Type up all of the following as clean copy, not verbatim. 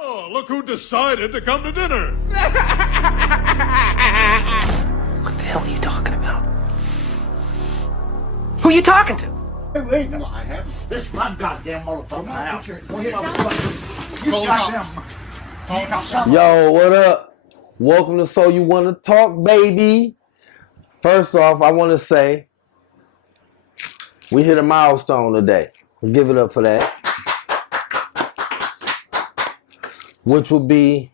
Oh, look who decided to come to dinner. What the hell are you talking about? Who are you talking to? Wait, no, I haven't. This is my goddamn motherfucker now. Yo, what up? Welcome to So You Want to Talk, baby. First off, I want to say we hit a milestone today. Give it up for that. Which will be,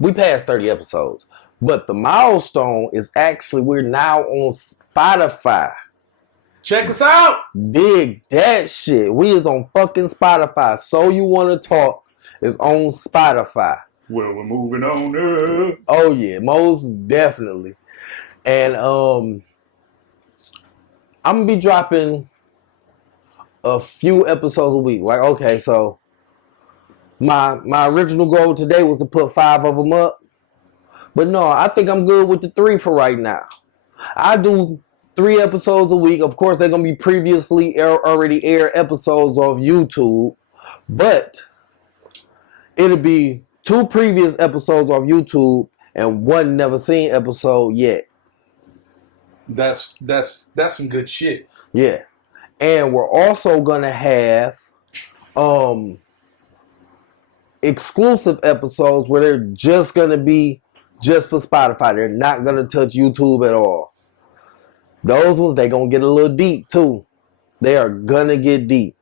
we passed 30 episodes, but the milestone is actually we're now on Spotify. Check us out. Dig that shit. We is on fucking Spotify. So You Want to Talk is on Spotify. Well, we're moving on up. Oh yeah, most definitely. And I'm gonna be dropping a few episodes a week. Like, okay, so my original goal today was to put 5 of them up. But no, I think I'm good with the 3 for right now. I do 3 episodes a week. Of course, they're going to be previously already aired episodes of YouTube. But it'll be 2 previous episodes of YouTube and 1 never seen episode yet. That's some good shit. Yeah. And we're also going to have exclusive episodes where they're just going to be just for Spotify. They're not going to touch YouTube at all. Those ones, they're going to get a little deep too. They are going to get deep.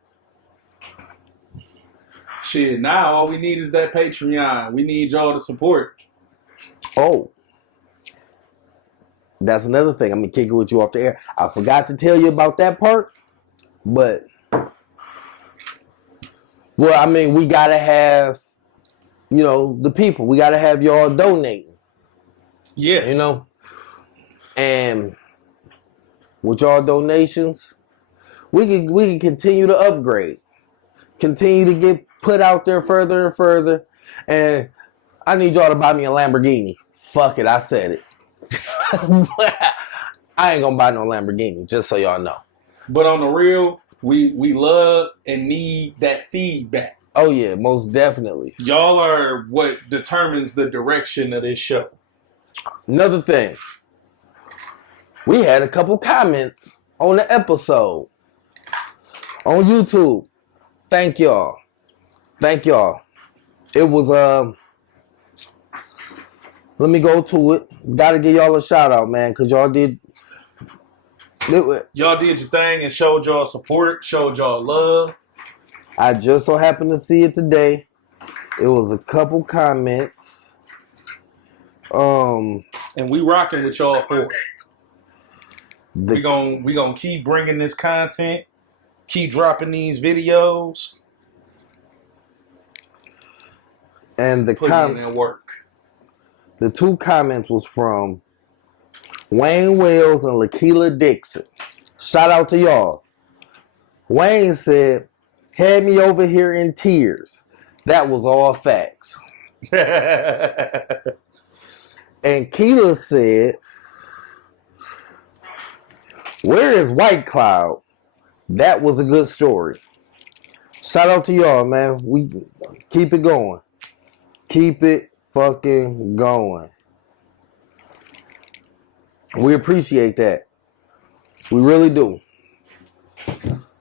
Shit, now all we need is that Patreon. We need y'all to support. Oh. That's another thing. I'm going to kick it with you off the air. I forgot to tell you about that part. But, well, I mean, we got to have, you know, the people. We got to have y'all donating. Yeah. You know? And with y'all donations, we can continue to upgrade. Continue to get put out there further and further. And I need y'all to buy me a Lamborghini. Fuck it, I said it. I ain't gonna buy no Lamborghini, just so y'all know. But on the real, we love and need that feedback. Oh yeah, most definitely. Y'all are what determines the direction of this show. Another thing, we had a couple comments on the episode on YouTube. Thank y'all. Thank y'all. It was let me go to it. Gotta give y'all a shout out, man, because y'all did Y'all did your thing and showed y'all support, showed y'all love. I just so happened to see it today. It was a couple comments. And we rocking with y'all for it. We gonna keep bringing this content, keep dropping these videos, and putting in work. The 2 comments was from Wayne Wells and Lakeela Dixon. Shout out to y'all. Wayne said, "Had me over here in tears. That was all facts." And Keela said, "Where is White Cloud? That was a good story." Shout out to y'all, man. We keep it going. Keep it fucking going. We appreciate that. We really do.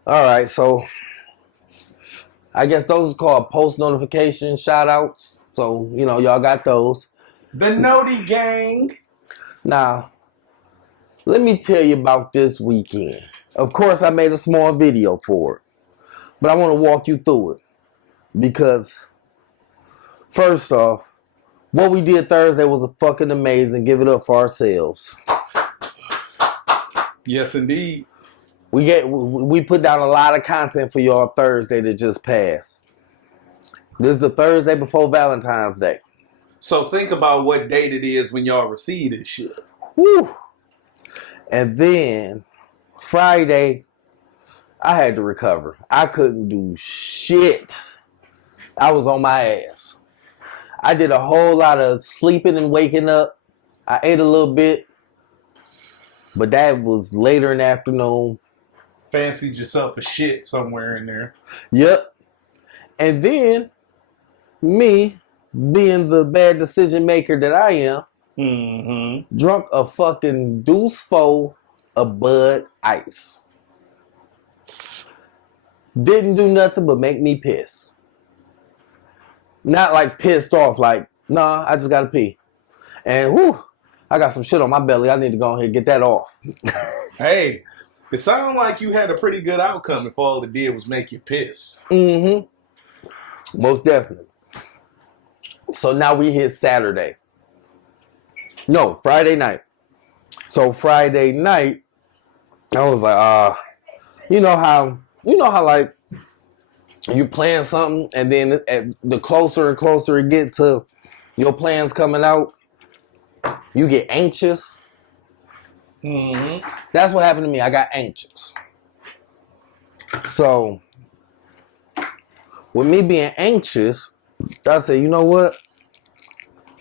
All right, so I guess those are called post notification shout outs. So, you know, y'all got those. The Noti Gang. Now, let me tell you about this weekend. Of course, I made a small video for it, but I want to walk you through it because, first off, what we did Thursday was fucking amazing. Give it up for ourselves. Yes, indeed. We put down a lot of content for y'all Thursday that just passed. This is the Thursday before Valentine's Day. So think about what date it is when y'all receive this shit. Woo! And then Friday, I had to recover. I couldn't do shit. I was on my ass. I did a whole lot of sleeping and waking up. I ate a little bit, but that was later in the afternoon. Fancied yourself a shit somewhere in there. Yep. And then me, being the bad decision maker that I am, drunk a fucking deuce full of Bud Ice. Didn't do nothing but make me piss. Not like pissed off, like, nah, I just gotta pee. And whew, I got some shit on my belly. I need to go ahead and get that off. Hey, it sounded like you had a pretty good outcome if all it did was make you piss. Most definitely. So now we hit Saturday. No, Friday night. So Friday night, I was like, you know how like you plan something and then the closer and closer it get to your plans coming out, you get anxious. That's what happened to me. I got anxious. So with me being anxious, I said, you know what?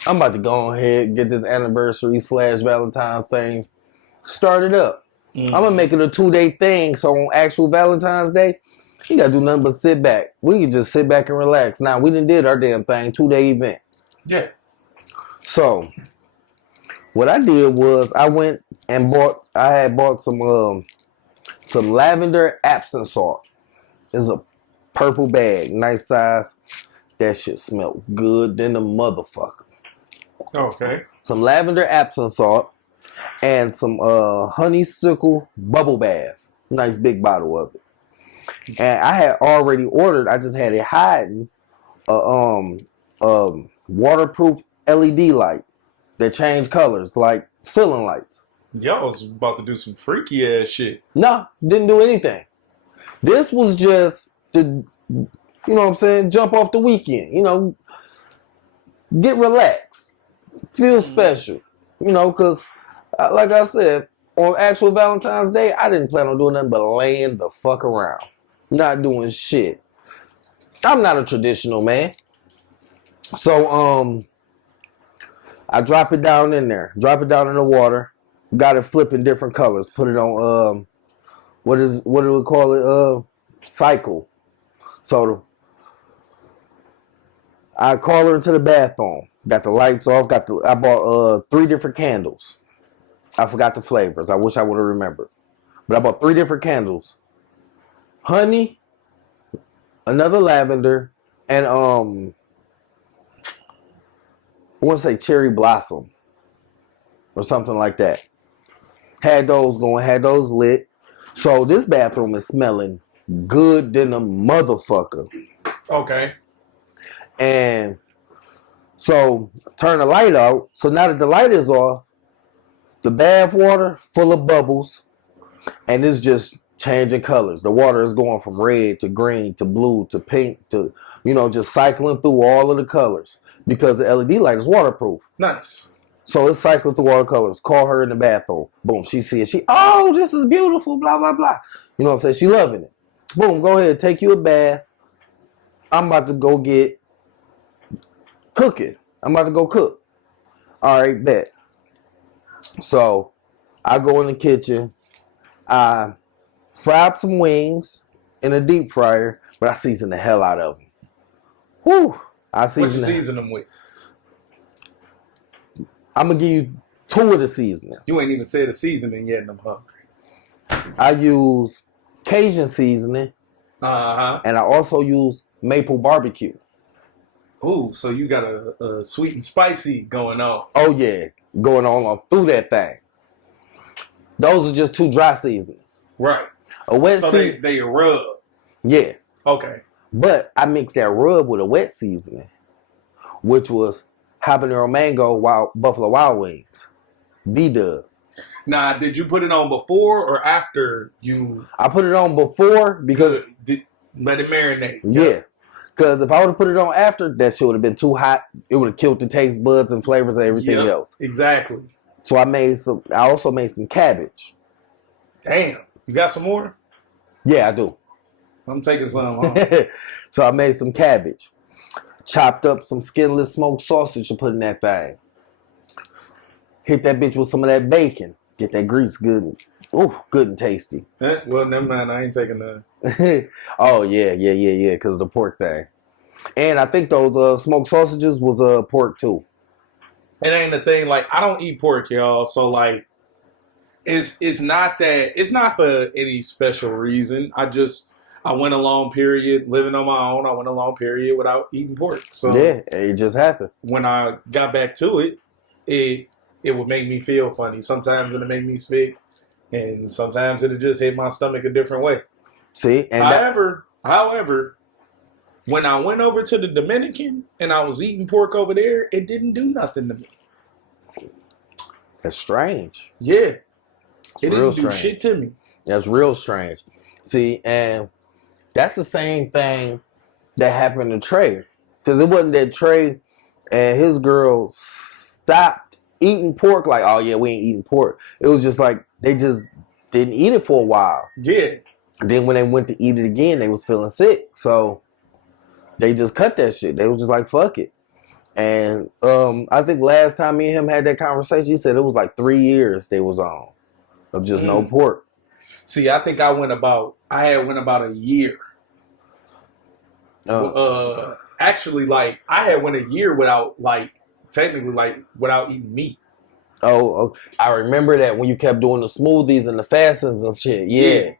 I'm about to go ahead and get this anniversary / Valentine's thing started up. I'm gonna make it a 2-day thing. So on actual Valentine's Day, you gotta do nothing but sit back. We can just sit back and relax. Now we done did our damn thing, 2-day event. Yeah. So what I did was I went and bought some lavender Epsom salt. It's a purple bag, nice size. That shit smelled good than a motherfucker. Okay. Some lavender Epsom salt and some honeysuckle bubble bath. Nice big bottle of it. And I had already ordered, I just had it hiding, a waterproof LED light that changed colors like ceiling lights. Y'all was about to do some freaky ass shit. No, didn't do anything. This was just to, you know what I'm saying, jump off the weekend, you know, get relaxed, feel special, you know, because like I said, on actual Valentine's Day, I didn't plan on doing nothing but laying the fuck around, not doing shit. I'm not a traditional man. So, I drop it down in there, drop it down in the water, got it flipping different colors, put it on, what do we call it? Cycle. So I call her into the bathroom. Got the lights off. I bought 3 different candles. I forgot the flavors. I wish I would have remembered. But I bought 3 different candles. Honey, another lavender, and I want to say cherry blossom or something like that. Had those going, had those lit. So this bathroom is smelling good than a motherfucker. Okay. And so turn the light out. So now that the light is off, the bath water full of bubbles, and it's just changing colors. The water is going from red to green to blue to pink to, you know, just cycling through all of the colors because the LED light is waterproof. Nice. So it's cycling through all the colors. Call her in the bathroom. Boom, she see it. Oh, this is beautiful, blah, blah, blah. You know what I'm saying? She loving it. Boom, go ahead, take you a bath. I'm about to go get cooking. I'm about to go cook. All right, bet. So I go in the kitchen. I fry up some wings in a deep fryer, but I season the hell out of them. Whew. What you season them with? I'm going to give you 2 of the seasonings. You ain't even said the seasoning yet and I'm hungry. I use Cajun seasoning. Uh-huh. And I also use maple barbecue. Ooh, so you got a sweet and spicy going on. Oh, yeah. Going on through that thing. Those are just 2 dry seasonings. Right. A wet so they rub. Yeah. Okay. But I mixed that rub with a wet seasoning, which was habanero mango Buffalo Wild Wings. B-dub. Now, did you put it on before or after you? I put it on before because let it marinate. Yeah. Because if I would have put it on after, that shit would have been too hot. It would have killed the taste buds and flavors and everything else. Exactly. So I also made some cabbage. Damn. You got some more? Yeah, I do. I'm taking some. Huh? So I made some cabbage. Chopped up some skinless smoked sausage and put in that thing. Hit that bitch with some of that bacon. Get that grease good. Ooh, good and tasty. Well, never mind. I ain't taking none. Oh, yeah. Because of the pork thing. And I think those smoked sausages was pork too. It ain't the thing. Like, I don't eat pork, y'all. So like, it's not that. It's not for any special reason. I went a long period living on my own. I went a long period without eating pork. So Yeah, it just happened. when I got back to it, it would make me feel funny. Sometimes it'll make me sick, and sometimes it'll just hit my stomach a different way. See, and However, when I went over to the Dominican and I was eating pork over there, it didn't do nothing to me. that's strange. Yeah, It's it real didn't do strange. shit to me. That's real strange. See, and that's the same thing that happened to Trey. Because it wasn't that Trey and his girl stopped eating pork like, oh yeah, we ain't eating pork. It was just like they just didn't eat it for a while. Yeah. Then when they went to eat it again, they was feeling sick. So they just cut that shit. They was just like, fuck it. And I think last time me and him had that conversation, he said it was like 3 years they was on of just no pork. See, I think I went about a year. Actually, like I had went a year without without eating meat. Oh, I remember that when you kept doing the smoothies and the fastings and shit. Yeah.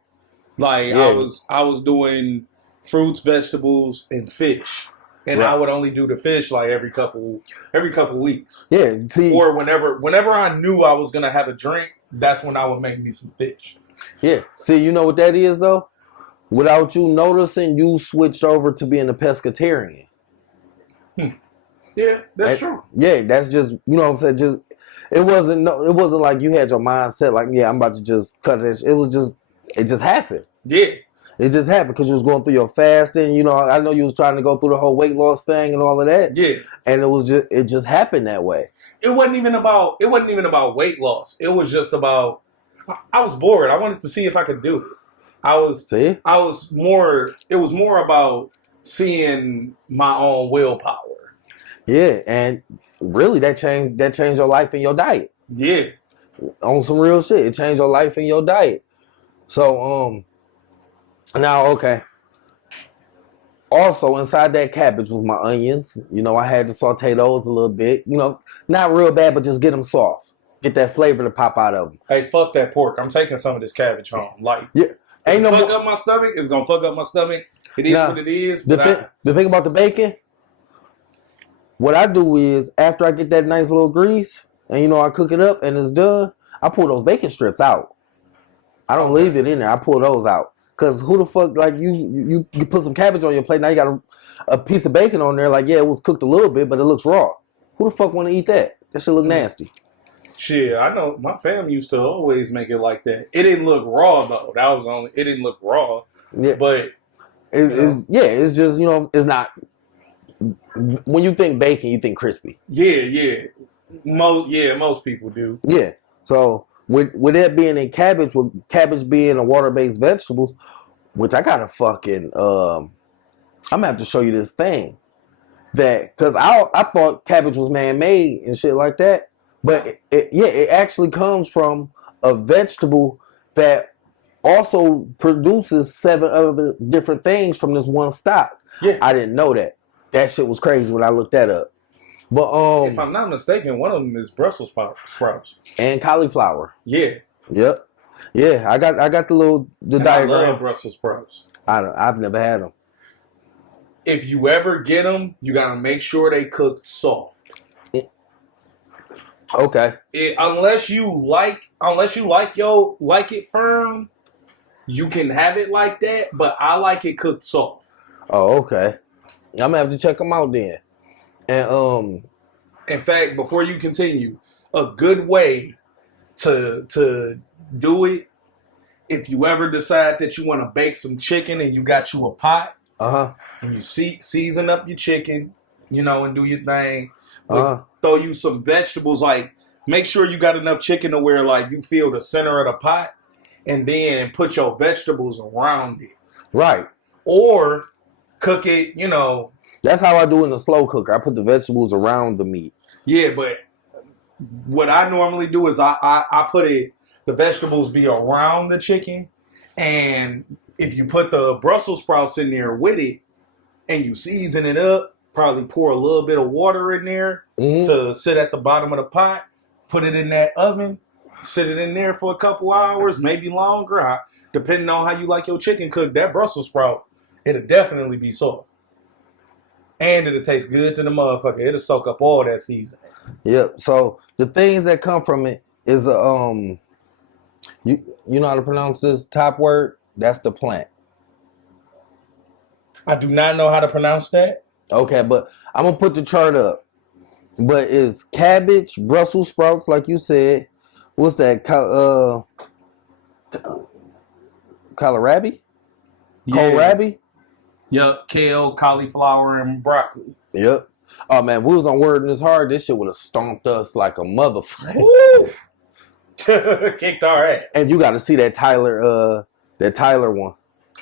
Like Yeah. I was doing fruits, vegetables, and fish. And Right. I would only do the fish like every couple weeks. Yeah. See, Or whenever I knew I was gonna have a drink, that's when I would make me some fish. yeah. See, you know what that is though? Without you noticing, you switched over to being a pescatarian. Yeah, that's true. Yeah, that's just, you know what I'm saying? Just it wasn't like you had your mindset like, yeah, I'm about to just cut this. It just happened. Yeah. It just happened because you was going through your fasting. You know, I know you was trying to go through the whole weight loss thing and all of that. Yeah. And it just happened that way. It wasn't even about weight loss. It was just about I was bored. I wanted to see if I could do it. It was more about seeing my own willpower. Yeah, and really that changed your life and your diet. Yeah. On some real shit. It changed your life and your diet. So now okay. Also inside that cabbage was my onions. You know, I had to saute those a little bit. You know, not real bad, but just get them soft. Get that flavor to pop out of them. Hey, fuck that pork. I'm taking some of this cabbage home. Like, yeah, ain't no fuck up my stomach. It's gonna fuck up my stomach. It is what it is. The thing about the bacon, what I do is after I get that nice little grease and you know I cook it up and it's done, I pull those bacon strips out. I don't leave it in there. I pull those out. Cause who the fuck, like you put some cabbage on your plate, now you got a piece of bacon on there, like yeah, it was cooked a little bit, but it looks raw. Who the fuck want to eat that? That shit look nasty. Shit, I know my fam used to always make it like that. It didn't look raw though. It didn't look raw. Yeah. But it's just, you know, it's not. When you think bacon, you think crispy. Yeah. Most people do. Yeah. So with it being in cabbage, with cabbage being a water-based vegetables, which I gotta fucking I'm gonna have to show you this thing that because I thought cabbage was man-made and shit like that, but it actually comes from a vegetable that also produces 7 other different things from this one stock. Yeah, I didn't know that. That shit was crazy when I looked that up. But if I'm not mistaken, one of them is Brussels sprouts and cauliflower. Yeah. Yep. Yeah, I got the diagram. I love Brussels sprouts. I've never had them. If you ever get them, you gotta make sure they cook soft. Okay. Unless you like it firm, you can have it like that. But I like it cooked soft. Oh, okay. I'm gonna have to check them out then. And in fact, before you continue, a good way to do it, if you ever decide that you want to bake some chicken and you got you a pot, and you season up your chicken, you know, and do your thing. Throw you some vegetables, like make sure you got enough chicken to where like you feel the center of the pot, and then put your vegetables around it. Right. Or cook it, you know. That's how I do in the slow cooker. I put the vegetables around the meat. Yeah, but what I normally do is I put the vegetables be around the chicken, and if you put the Brussels sprouts in there with it, and you season it up, probably pour a little bit of water in there to sit at the bottom of the pot, put it in that oven, sit it in there for a couple hours, maybe longer, depending on how you like your chicken cooked. That Brussels sprout, it'll definitely be soft. And it'll taste good to the motherfucker. It'll soak up all that seasoning. Yep. So the things that come from it is you know how to pronounce this top word? That's the plant. I do not know how to pronounce that. Okay, but I'm gonna put the chart up. But it's cabbage, Brussels sprouts, like you said. What's that? Kohlrabi? Yeah. Kohlrabi? Yep, kale, cauliflower, and broccoli. Yep. Oh man, if we was on Word in this hard, this shit would have stomped us like a motherfucker. Kicked our ass. And you got to see that Tyler one.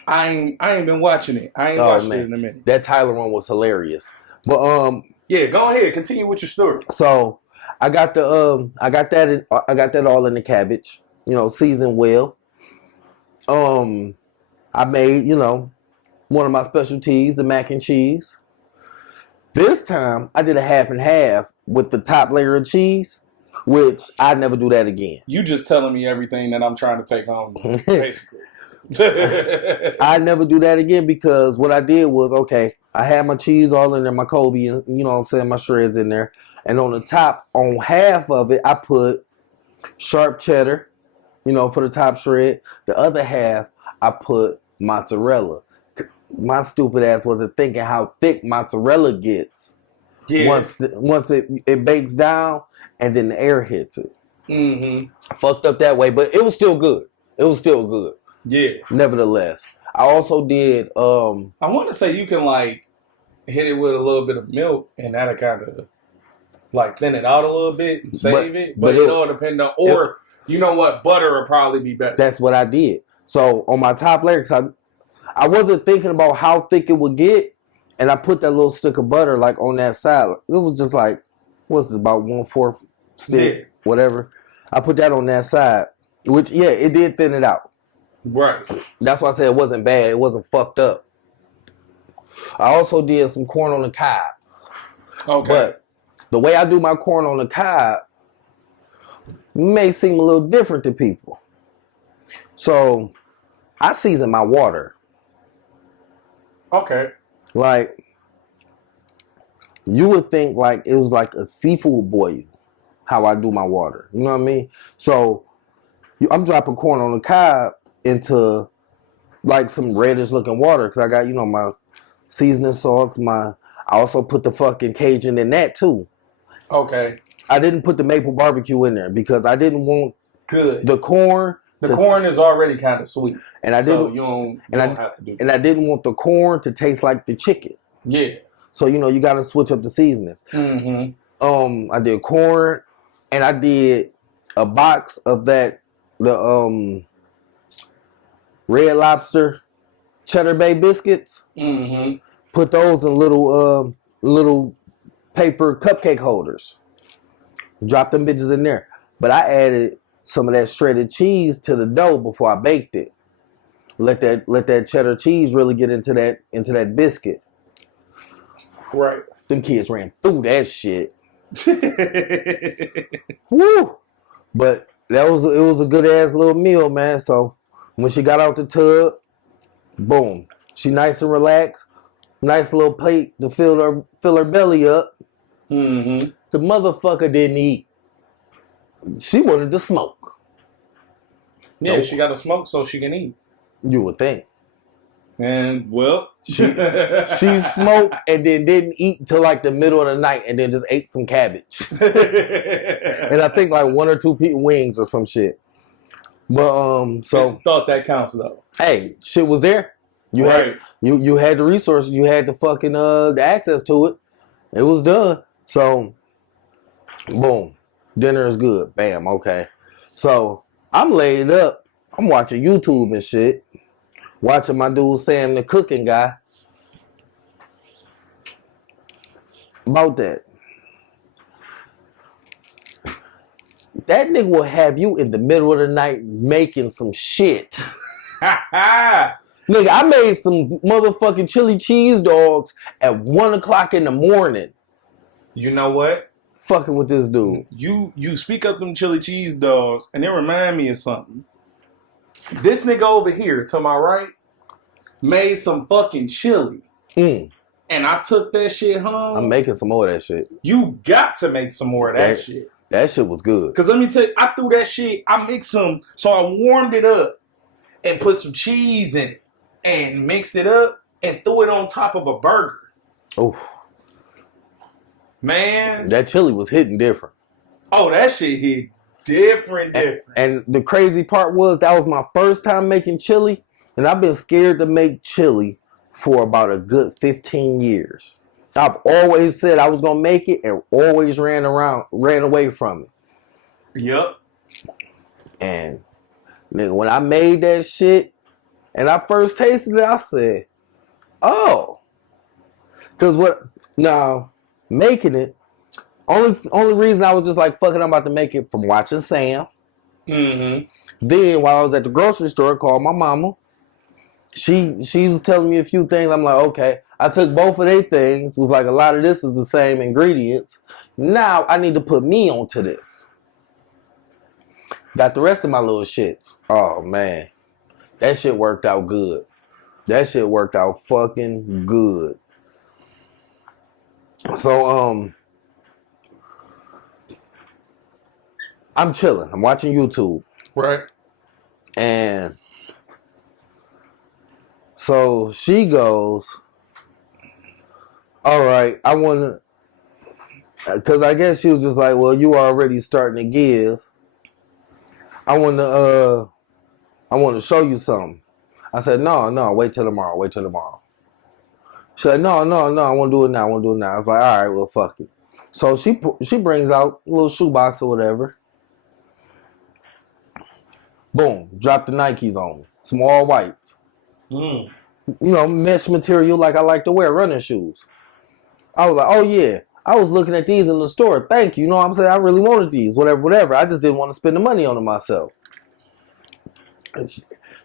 I ain't been watching it. I ain't watched it in a minute. That Tyler one was hilarious. But yeah, go ahead, continue with your story. So I got that all in the cabbage, seasoned well. I made, one of my specialties, the mac and cheese. This time I did a half and half with the top layer of cheese, which I'd never do that again. You just telling me everything that I'm trying to take home, basically. I never do that again because what I did was, okay, I had my cheese all in there, my Kobe, and my shreds in there. And on the top, on half of it, I put sharp cheddar, for the top shred. The other half, I put mozzarella. My stupid ass wasn't thinking how thick mozzarella gets once it bakes down and then the air hits it. Mm-hmm. Fucked up that way, but it was still good. Yeah. Nevertheless, I also did. I want to say you can hit it with a little bit of milk, and that'll kind of thin it out a little bit and save it. But it all depends on. Or you know what, butter will probably be better. That's what I did. So on my top layer, because I wasn't thinking about how thick it would get, and I put that little stick of butter on that side. It was just what's it, about 1/4 stick, whatever. I put that on that side, which it did thin it out. Right. That's why I said it wasn't bad. It wasn't fucked up. I also did some corn on the cob. Okay. But the way I do my corn on the cob may seem a little different to people. So I season my water. Okay. You would think it was a seafood boil, how I do my water. You know what I mean? So I'm dropping corn on the cob into some reddish looking water because I got, my seasoning salts, I also put the fucking Cajun in that too. Okay. I didn't put the maple barbecue in there because I didn't want the corn. The corn is already kind of sweet. And I didn't you don't have to do that. And I didn't want the corn to taste like the chicken. Yeah. So you gotta switch up the seasonings. Mm-hmm. I did corn and I did a box of the Red Lobster Cheddar Bay biscuits. Mm-hmm. Put those in little paper cupcake holders. Drop them bitches in there. But I added some of that shredded cheese to the dough before I baked it. Let that cheddar cheese really get into that biscuit. Right. Them kids ran through that shit. Woo! But it was a good ass little meal, man. So when she got out the tub, boom. She nice and relaxed. Nice little plate to fill her belly up. Mm-hmm. The motherfucker didn't eat. She wanted to smoke. Yeah, she got to smoke so she can eat. You would think. And she smoked and then didn't eat until the middle of the night and then just ate some cabbage. And I think 1 or 2 wings or some shit. But just thought that counts though. Hey, shit was there. You had the resources, you had the fucking the access to it. It was done. So boom. Dinner is good. Bam, okay. So I'm laid up. I'm watching YouTube and shit. Watching my dude Sam the cooking guy. About that. That nigga will have you in the middle of the night making some shit. Nigga, I made some motherfucking chili cheese dogs at 1 o'clock in the morning. You know what? Fucking with this dude. You speak up them chili cheese dogs, and it remind me of something. This nigga over here to my right made some fucking chili. And I took that shit home. I'm making some more of that shit. You got to make some more of that shit. That shit was good. Because let me tell you, I threw that shit, I mixed some, so I warmed it up and put some cheese in it and mixed it up and threw it on top of a burger. Oof. Man. That chili was hitting different. Oh, that shit hit different. And the crazy part was that was my first time making chili, and I've been scared to make chili for about a good 15 years. I've always said I was gonna make it and always ran away from it. Yep. And nigga, when I made that shit and I first tasted it, I said, oh. Making it, only reason I was just like, fucking, I'm about to make it from watching Sam. Mm-hmm. Then while I was at the grocery store, I called my mama. She was telling me a few things. I'm like, okay. I took both of their things. Was like, a lot of this is the same ingredients. Now I need to put me onto this. Got the rest of my little shits. Oh man, that shit worked out good. That shit worked out fucking good. So I'm chilling. I'm watching YouTube. Right. And so she goes, all right, I want to, because I guess she was just like, well, you are already starting to give. I want to show you something. I said, no, wait till tomorrow. She said, no, I want to do it now. I was like, all right, well, fuck it. So she brings out a little shoebox or whatever. Boom, drop the Nikes on me. Some all whites. You know, mesh material like I like to wear, running shoes. I was like, oh yeah, I was looking at these in the store. Thank you. You know what I'm saying? I really wanted these. Whatever. I just didn't want to spend the money on them myself.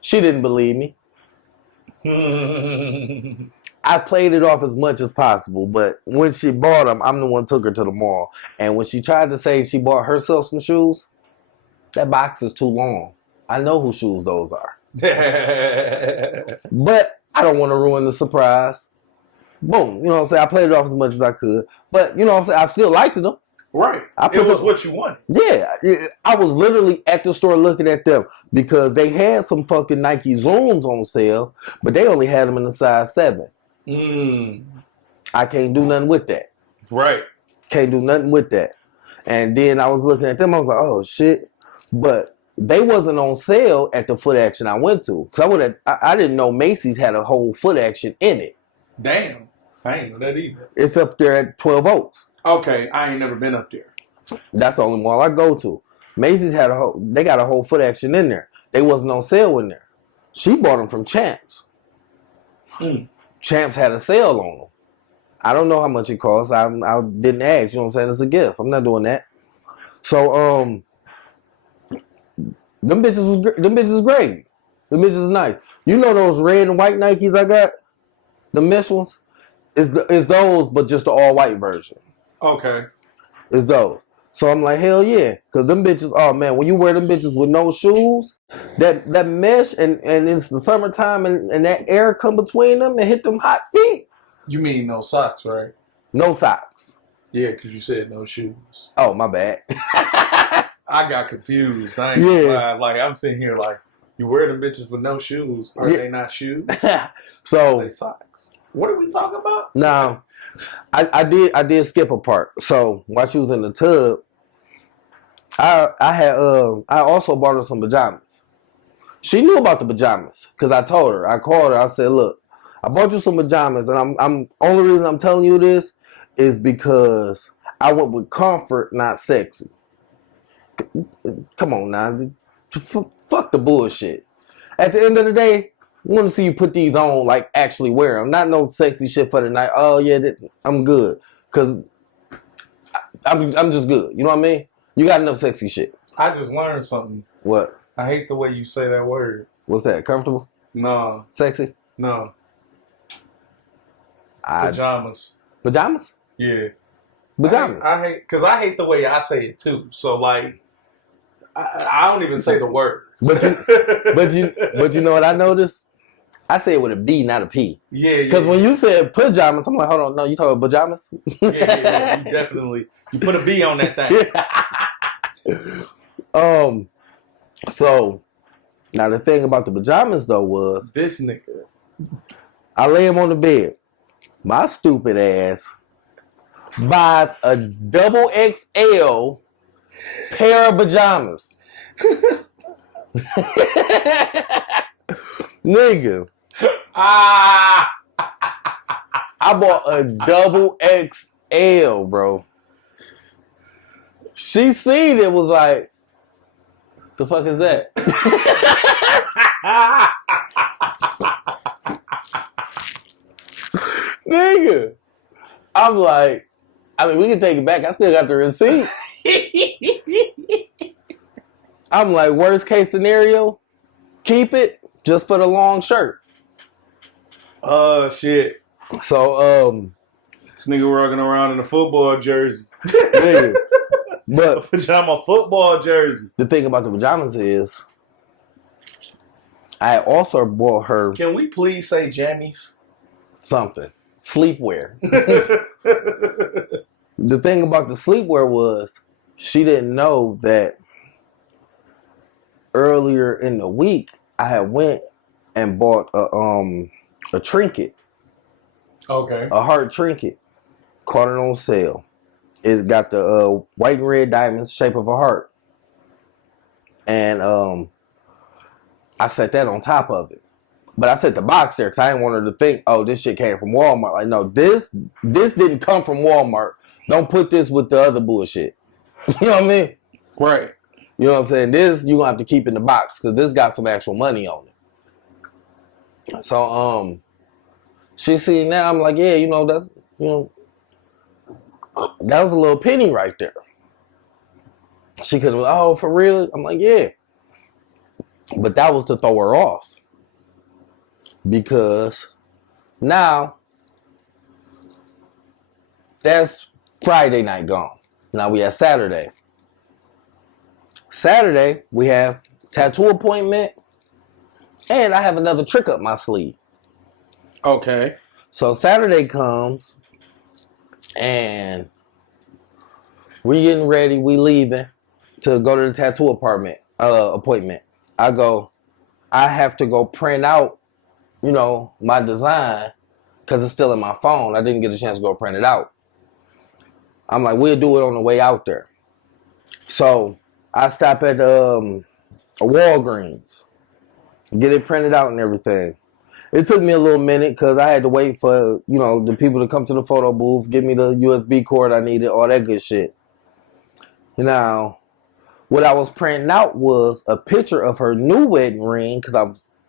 She didn't believe me. I played it off as much as possible, but when she bought them, I'm the one who took her to the mall. And when she tried to say she bought herself some shoes, that box is too long. I know whose shoes those are. But I don't want to ruin the surprise. Boom. You know what I'm saying? I played it off as much as I could. But, you know what I'm saying? I still liked them. Right. It was what you wanted. Yeah. I was literally at the store looking at them because they had some fucking Nike Zooms on sale, but they only had them in a size 7. I can't do nothing with that. Right. Can't do nothing with that. And then I was looking at them. I was like, oh, shit. But they wasn't on sale at the Foot Action I went to. Because I didn't know Macy's had a whole Foot Action in it. Damn. I ain't know that either. It's up there at 12 Oaks. Okay, I ain't never been up there. That's the only mall I go to. Macy's had they got a whole Foot Action in there. They wasn't on sale in there. She bought them from Champs. Champs had a sale on them. I don't know how much it costs. I didn't ask. You know what I'm saying? It's a gift. I'm not doing that. So them bitches great. Them bitches is nice. You know those red and white Nikes I got? The mesh ones? It's those, but just the all white version. Okay. It's those. So I'm like, hell yeah. Because them bitches, oh man, when you wear them bitches with no shoes, that mesh and it's the summertime and that air come between them and hit them hot feet. You mean no socks, right? No socks. Yeah, because you said no shoes. Oh, my bad. I got confused. I ain't gonna lie. Like, I'm sitting here like, you wear them bitches with no shoes. Are they not shoes? So are they socks? What are we talking about? Now, I did skip a part. So while she was in the tub, I also bought her some pajamas. She knew about the pajamas because I told her. I called her. I said, "Look, I bought you some pajamas, and I'm only reason I'm telling you this is because I went with comfort, not sexy. Come on now, fuck the bullshit. At the end of the day, I want to see you put these on, like actually wear them, not no sexy shit for the night. Oh yeah, I'm good, cause I'm just good. You know what I mean? You got enough sexy shit. I just learned something. What? I hate the way you say that word. What's that? Comfortable? No. Sexy? No. Pajamas. Pajamas? Yeah. Pajamas. I hate the way I say it too. So like, I don't even say the word. But you know what I noticed? I say it with a B, not a P. Yeah. Because when you said pajamas, I'm like, hold on, no, you talking about pajamas? Yeah. You definitely put a B on that thing. So now the thing about the pajamas though was this nigga. I lay him on the bed. My stupid ass buys a double XL pair of pajamas. Nigga. I bought a double XL, bro. She seen it, was like, the fuck is that? Nigga. I'm like, I mean, we can take it back. I still got the receipt. I'm like, worst case scenario, keep it just for the long shirt. Oh, shit. So, this nigga walking around in a football jersey. Nigga. But a pajama football jersey. The thing about the pajamas is, I also bought her. Can we please say jammies? Something. Sleepwear. The thing about the sleepwear was, she didn't know that earlier in the week, I had went and bought a trinket. Okay. A heart trinket. Caught it on sale. It's got the white and red diamonds, shape of a heart. And I set that on top of it. But I set the box there because I didn't want her to think, oh, this shit came from Walmart. Like, no, this didn't come from Walmart. Don't put this with the other bullshit. You know what I mean? Right. You know what I'm saying? This you're gonna have to keep in the box because this got some actual money on it. So she seen that, I'm like, yeah, that's that was a little penny right there. She could have, oh, for real? I'm like, yeah. But that was to throw her off. Because now that's Friday night gone. Now we have Saturday. Saturday, we have tattoo appointment, and I have another trick up my sleeve. Okay. So Saturday comes, and we getting ready, we leaving to go to the tattoo appointment. I have to go print out, my design, because it's still in my phone. I didn't get a chance to go print it out. I'm like, we'll do it on the way out there. So I stop at a Walgreens, get it printed out and everything. It took me a little minute because I had to wait for, the people to come to the photo booth, give me the USB cord I needed, all that good shit. Now, what I was printing out was a picture of her new wedding ring because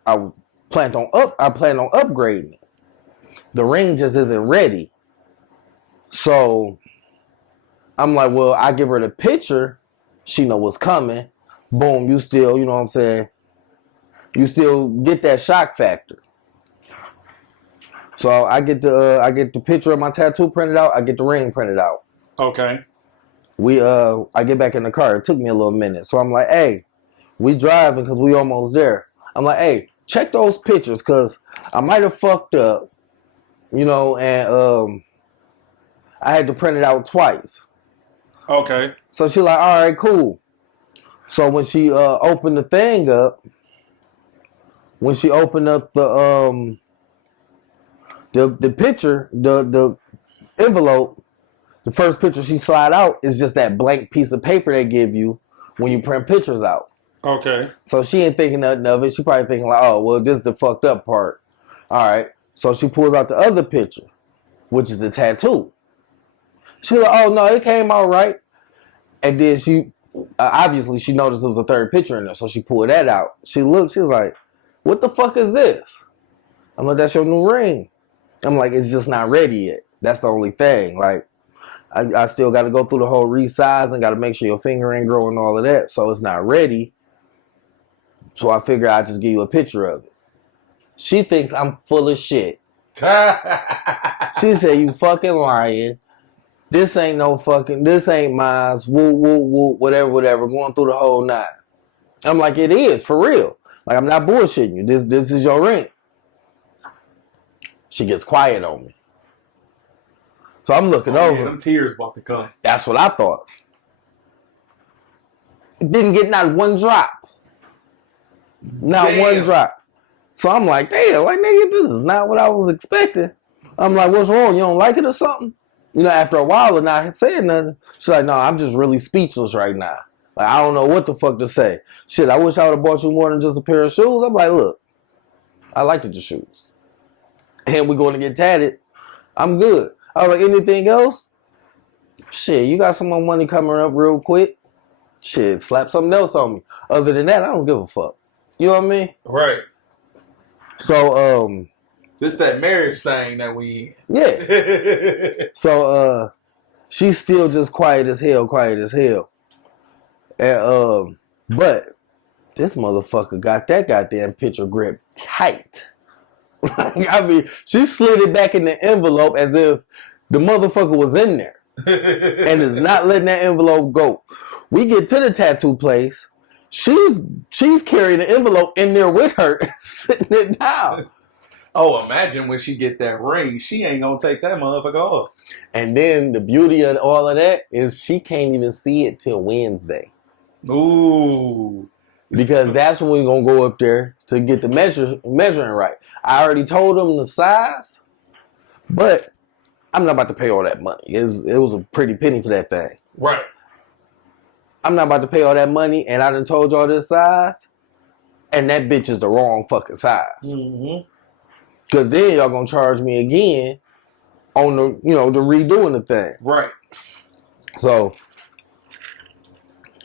I planned on upgrading it. The ring just isn't ready. So I'm like, well, I give her the picture. She know what's coming. Boom, you still, you know what I'm saying? You still get that shock factor. So I get the picture of my tattoo printed out. I get the ring printed out. Okay. I get back in the car. It took me a little minute. So I'm like, hey, we driving because we almost there. I'm like, hey, check those pictures because I might have fucked up, and I had to print it out twice. Okay. So she like, all right, cool. So when she opened the thing up, when she opened up the picture, the envelope, the first picture she slide out is just that blank piece of paper they give you when you print pictures out. Okay. So she ain't thinking nothing of it. She probably thinking like, oh, well, this is the fucked up part. All right. So she pulls out the other picture, which is the tattoo. She like, oh, no, it came out right. And then she, obviously, she noticed there was a third picture in there. So she pulled that out. She looked, she was like, what the fuck is this? I'm like, that's your new ring. I'm like, it's just not ready yet. That's the only thing. Like, I still got to go through the whole resize and got to make sure your finger ain't growing, all of that. So it's not ready. So I figure I'd just give you a picture of it. She thinks I'm full of shit. She said, you fucking lying. This ain't mine. Woo, woo, woo, whatever. Going through the whole nine. I'm like, it is, for real. Like, I'm not bullshitting you. This is your rent. She gets quiet on me. So I'm looking over. Yeah, them tears about to come. That's what I thought. Didn't get not one drop. Not one drop. So I'm like, damn, like, nigga, this is not what I was expecting. I'm like, what's wrong? You don't like it or something? You know, after a while and I had said nothing, she's like, no, I'm just really speechless right now. Like, I don't know what the fuck to say. Shit, I wish I would have bought you more than just a pair of shoes. I'm like, look, I liked your shoes. And we're going to get tatted. I'm good. I was like, anything else? Shit, you got some more money coming up real quick? Shit, slap something else on me. Other than that, I don't give a fuck. You know what I mean? Right. So, this that marriage thing that we... Yeah. So, she's still just quiet as hell. And, but this motherfucker got that goddamn picture grip tight. I mean, she slid it back in the envelope as if the motherfucker was in there. And is not letting that envelope go. We get to the tattoo place. She's carrying the envelope in there with her, sitting it down. Oh, imagine when she get that ring, she ain't gonna take that motherfucker off. And then the beauty of all of that is she can't even see it till Wednesday. Ooh. Because that's when we're gonna go up there to get the measuring right. I already told them the size, but I'm not about to pay all that money. It was a pretty penny for that thing. Right. I'm not about to pay all that money, and I done told y'all this size, and that bitch is the wrong fucking size. Mm-hmm. Because then y'all gonna charge me again on the redoing the thing. Right. So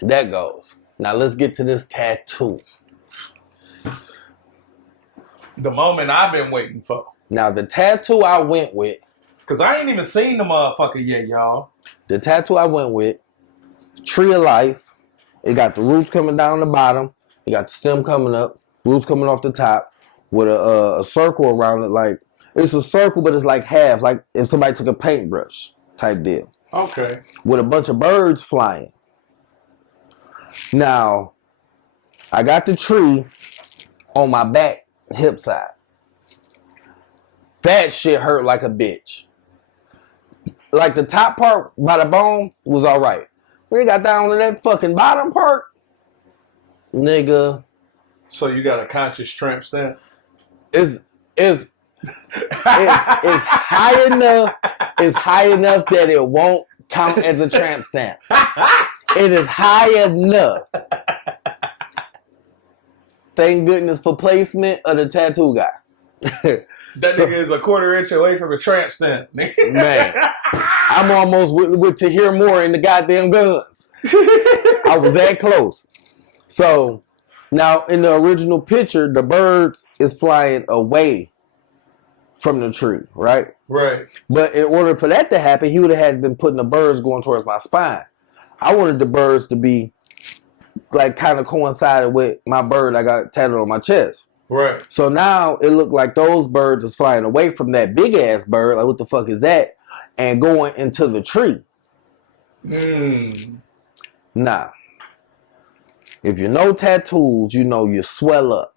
that goes. Now let's get to this tattoo. The moment I've been waiting for. Now the tattoo I went with. Because I ain't even seen the motherfucker yet, y'all. The tattoo I went with, Tree of Life. It got the roots coming down the bottom. It got the stem coming up. Roots coming off the top. With a circle around it. Like, it's a circle, but it's like half. Like if somebody took a paintbrush type deal. Okay. With a bunch of birds flying. Now, I got the tree on my back hip side. That shit hurt like a bitch. Like the top part by the bone was all right. When it got down to that fucking bottom part, nigga. So you got a conscious tramp stamp? It's high enough. It's high enough that it won't count as a tramp stamp. It is high enough. Thank goodness for placement of the tattoo guy. That nigga is a quarter inch away from a tramp stamp. Man, I'm almost with to hear more in the goddamn guns. I was that close. So now in the original picture, the birds is flying away from the tree, right? Right. But in order for that to happen, he would have had been putting the birds going towards my spine. I wanted the birds to be like kind of coincided with my bird I got tattooed on my chest. Right. So now it looked like those birds is flying away from that big ass bird. Like, what the fuck is that? And going into the tree. Nah. If you know tattoos, you know you swell up.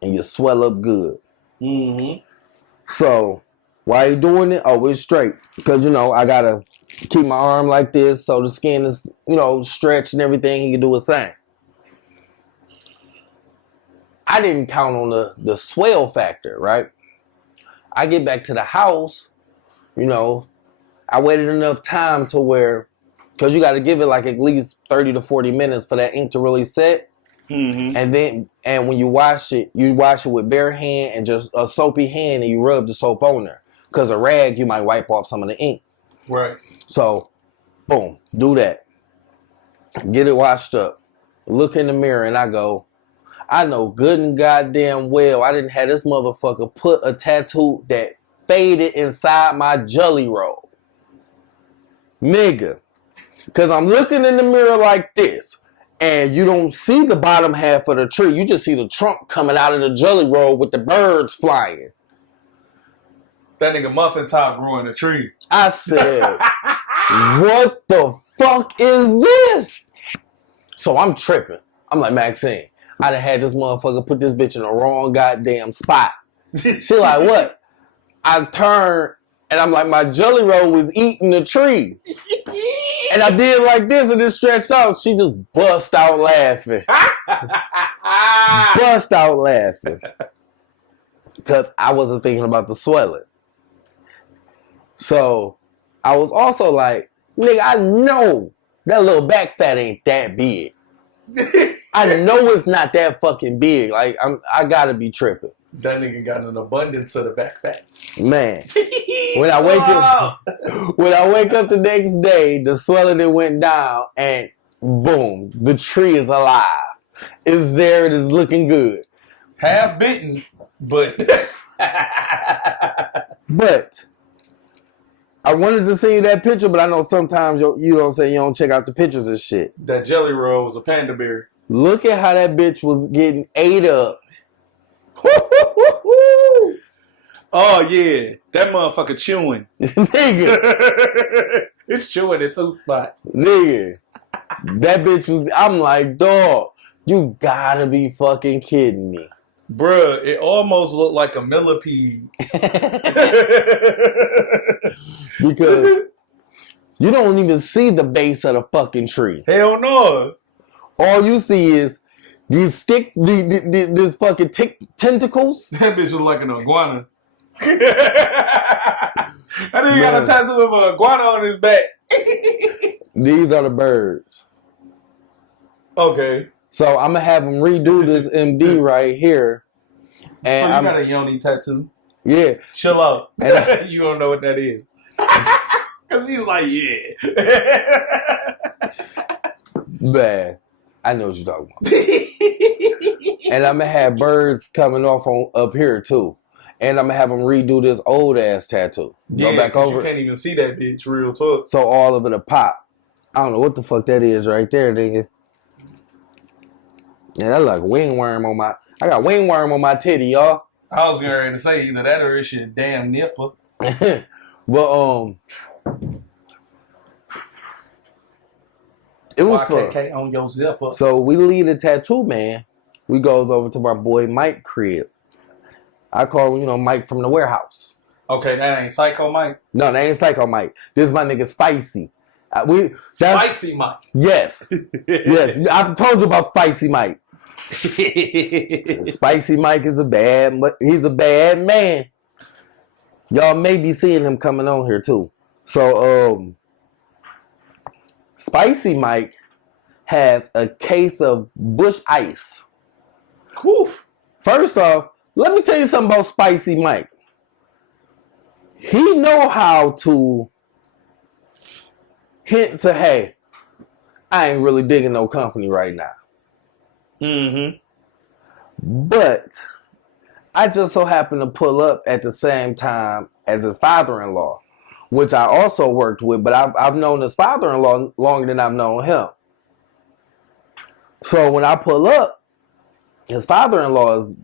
And you swell up good. Mm-hmm. So, why you doing it? Oh, it's straight. Because, I got to keep my arm like this so the skin is, stretched and everything. He can do a thing. I didn't count on the swell factor, right? I get back to the house, I waited enough time to where, because you got to give it like at least 30 to 40 minutes for that ink to really set. Mm-hmm. And when you wash it with bare hand and just a soapy hand and you rub the soap on there. Because a rag, you might wipe off some of the ink. Right. So, boom, do that. Get it washed up. Look in the mirror and I go, I know good and goddamn well I didn't have this motherfucker put a tattoo that faded inside my jelly roll. Nigga. Because I'm looking in the mirror like this. And you don't see the bottom half of the tree. You just see the trunk coming out of the jelly roll with the birds flying. That nigga Muffin Top growing a tree. I said, what the fuck is this? So I'm tripping. I'm like, Maxine, I done had this motherfucker put this bitch in the wrong goddamn spot. She like, what? I turned and I'm like, my jelly roll was eating the tree. And I did like this and it stretched out. She just bust out laughing. Bust out laughing. Because I wasn't thinking about the swelling. So I was also like, nigga, I know that little back fat ain't that big. I know it's not that fucking big. Like, I gotta be tripping. That nigga got an abundance of the back fats. Man. When I wake up the next day, the swelling it went down and boom, the tree is alive. It's there, it is looking good. Half bitten, but but I wanted to see that picture, but I know sometimes you know what I'm saying, you don't check out the pictures and shit. That jelly roll was a panda bear. Look at how that bitch was getting ate up. Oh yeah, that motherfucker chewing. Nigga. It's chewing in 2 spots. Nigga. That bitch was, I'm like, dog, you gotta be fucking kidding me. Bruh, it almost looked like a millipede. Because you don't even see the base of the fucking tree. Hell no. All you see is these sticks, this fucking tentacles. That bitch look like an iguana. I think he got a tattoo of an iguana on his back. These are the birds. Okay. So I'm gonna have them redo this MD right here. And so you got a yoni tattoo? Yeah. Chill out. You don't know what that is. Cause he's like, yeah. Man, I know what you're talking about. And I'm gonna have birds coming off on up here too. And I'm gonna have them redo this old ass tattoo. Go back over. You can't even see that bitch, real talk. So all of it'll pop. I don't know what the fuck that is right there, nigga. Yeah, that's like wingworm on my. I got wingworm on my titty, y'all. I was going to say either that or it's your damn nipple. But it was fun. YKK on your zipper. So we leave the tattoo man. We goes over to my boy Mike crib. I call him, Mike from the warehouse. Okay, that ain't Psycho Mike. No, that ain't Psycho Mike. This is my nigga Spicy. Spicy Mike. Yes, yes. I've told you about Spicy Mike. Spicy Mike is he's a bad man. Y'all may be seeing him coming on here too. So, Spicy Mike has a case of Bush Ice. Whew. First off, let me tell you something about Spicy Mike. He know how to hint to, hey, I ain't really digging no company right now. Mm-hmm. But I just so happened to pull up at the same time as his father-in-law, which I also worked with, but I've known his father-in-law longer than I've known him. So when I pull up, his father-in-law is,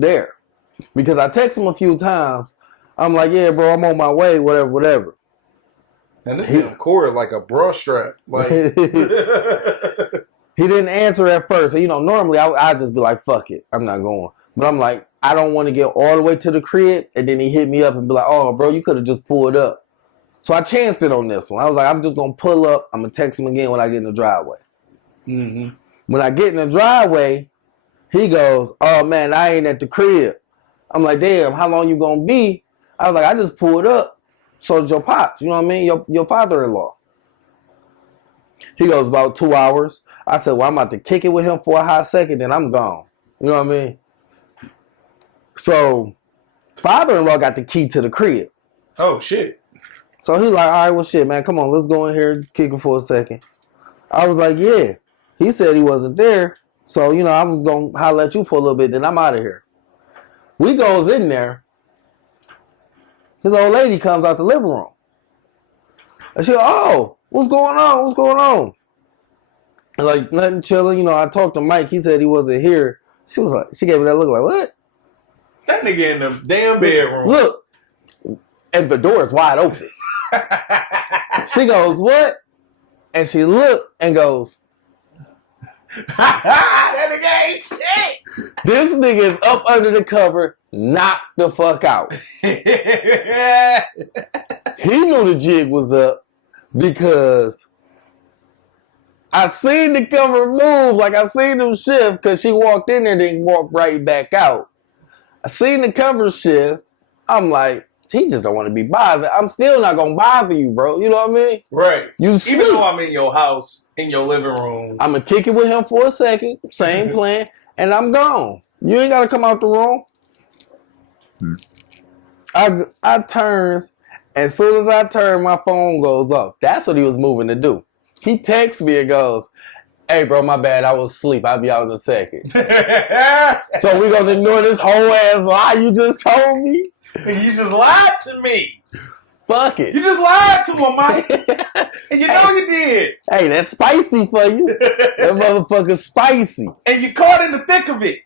there. Because I text him a few times. I'm like, yeah, bro, I'm on my way, whatever. And this is cord like a bra strap. Like he didn't answer at first. So, normally I'd just be like, fuck it, I'm not going. But I'm like, I don't want to get all the way to the crib. And then he hit me up and be like, oh, bro, you could have just pulled up. So I chanced it on this one. I was like, I'm just going to pull up. I'm going to text him again when I get in the driveway. Mm-hmm. When I get in the driveway, he goes, oh, man, I ain't at the crib. I'm like, damn, how long you going to be? I was like, I just pulled up. So did your pops, you know what I mean? Your father-in-law. He goes, about 2 hours. I said, well, I'm about to kick it with him for a hot second, then I'm gone. You know what I mean? So, father-in-law got the key to the crib. Oh, shit. So he's like, all right, well, shit, man, come on, let's go in here, kick it for a second. I was like, yeah. He said he wasn't there. So, I'm just going to holler at you for a little bit, then I'm out of here. We goes in there. His old lady comes out the living room. And she goes, oh, what's going on? What's going on? Like, nothing chilling. You know, I talked to Mike. He said he wasn't here. She was like, she gave me that look like, what? That nigga in the damn bedroom. Look. And the door is wide open. She goes, what? And she looked and goes, that nigga ain't shit. this nigga is up under the cover, knocked the fuck out. He knew the jig was up because I seen the cover move, like I seen him shift because she walked in there and then walked right back out. I seen the cover shift. I'm like, he just don't want to be bothered. I'm still not going to bother you, bro. You know what I mean? Right. You Even though I'm in your house, in your living room. I'm going to kick it with him for a second, same plan, and I'm gone. You ain't got to come out the room. I turns, and as soon as I turn, my phone goes off. That's what he was moving to do. He texts me and goes, hey, bro, my bad. I was asleep. I'll be out in a second. So we going to ignore this whole ass lie you just told me? You just lied to me. Fuck it. You just lied to him, Mike. And you know you did. Hey, that's spicy for you. That motherfucker's spicy. And you caught in the thick of it.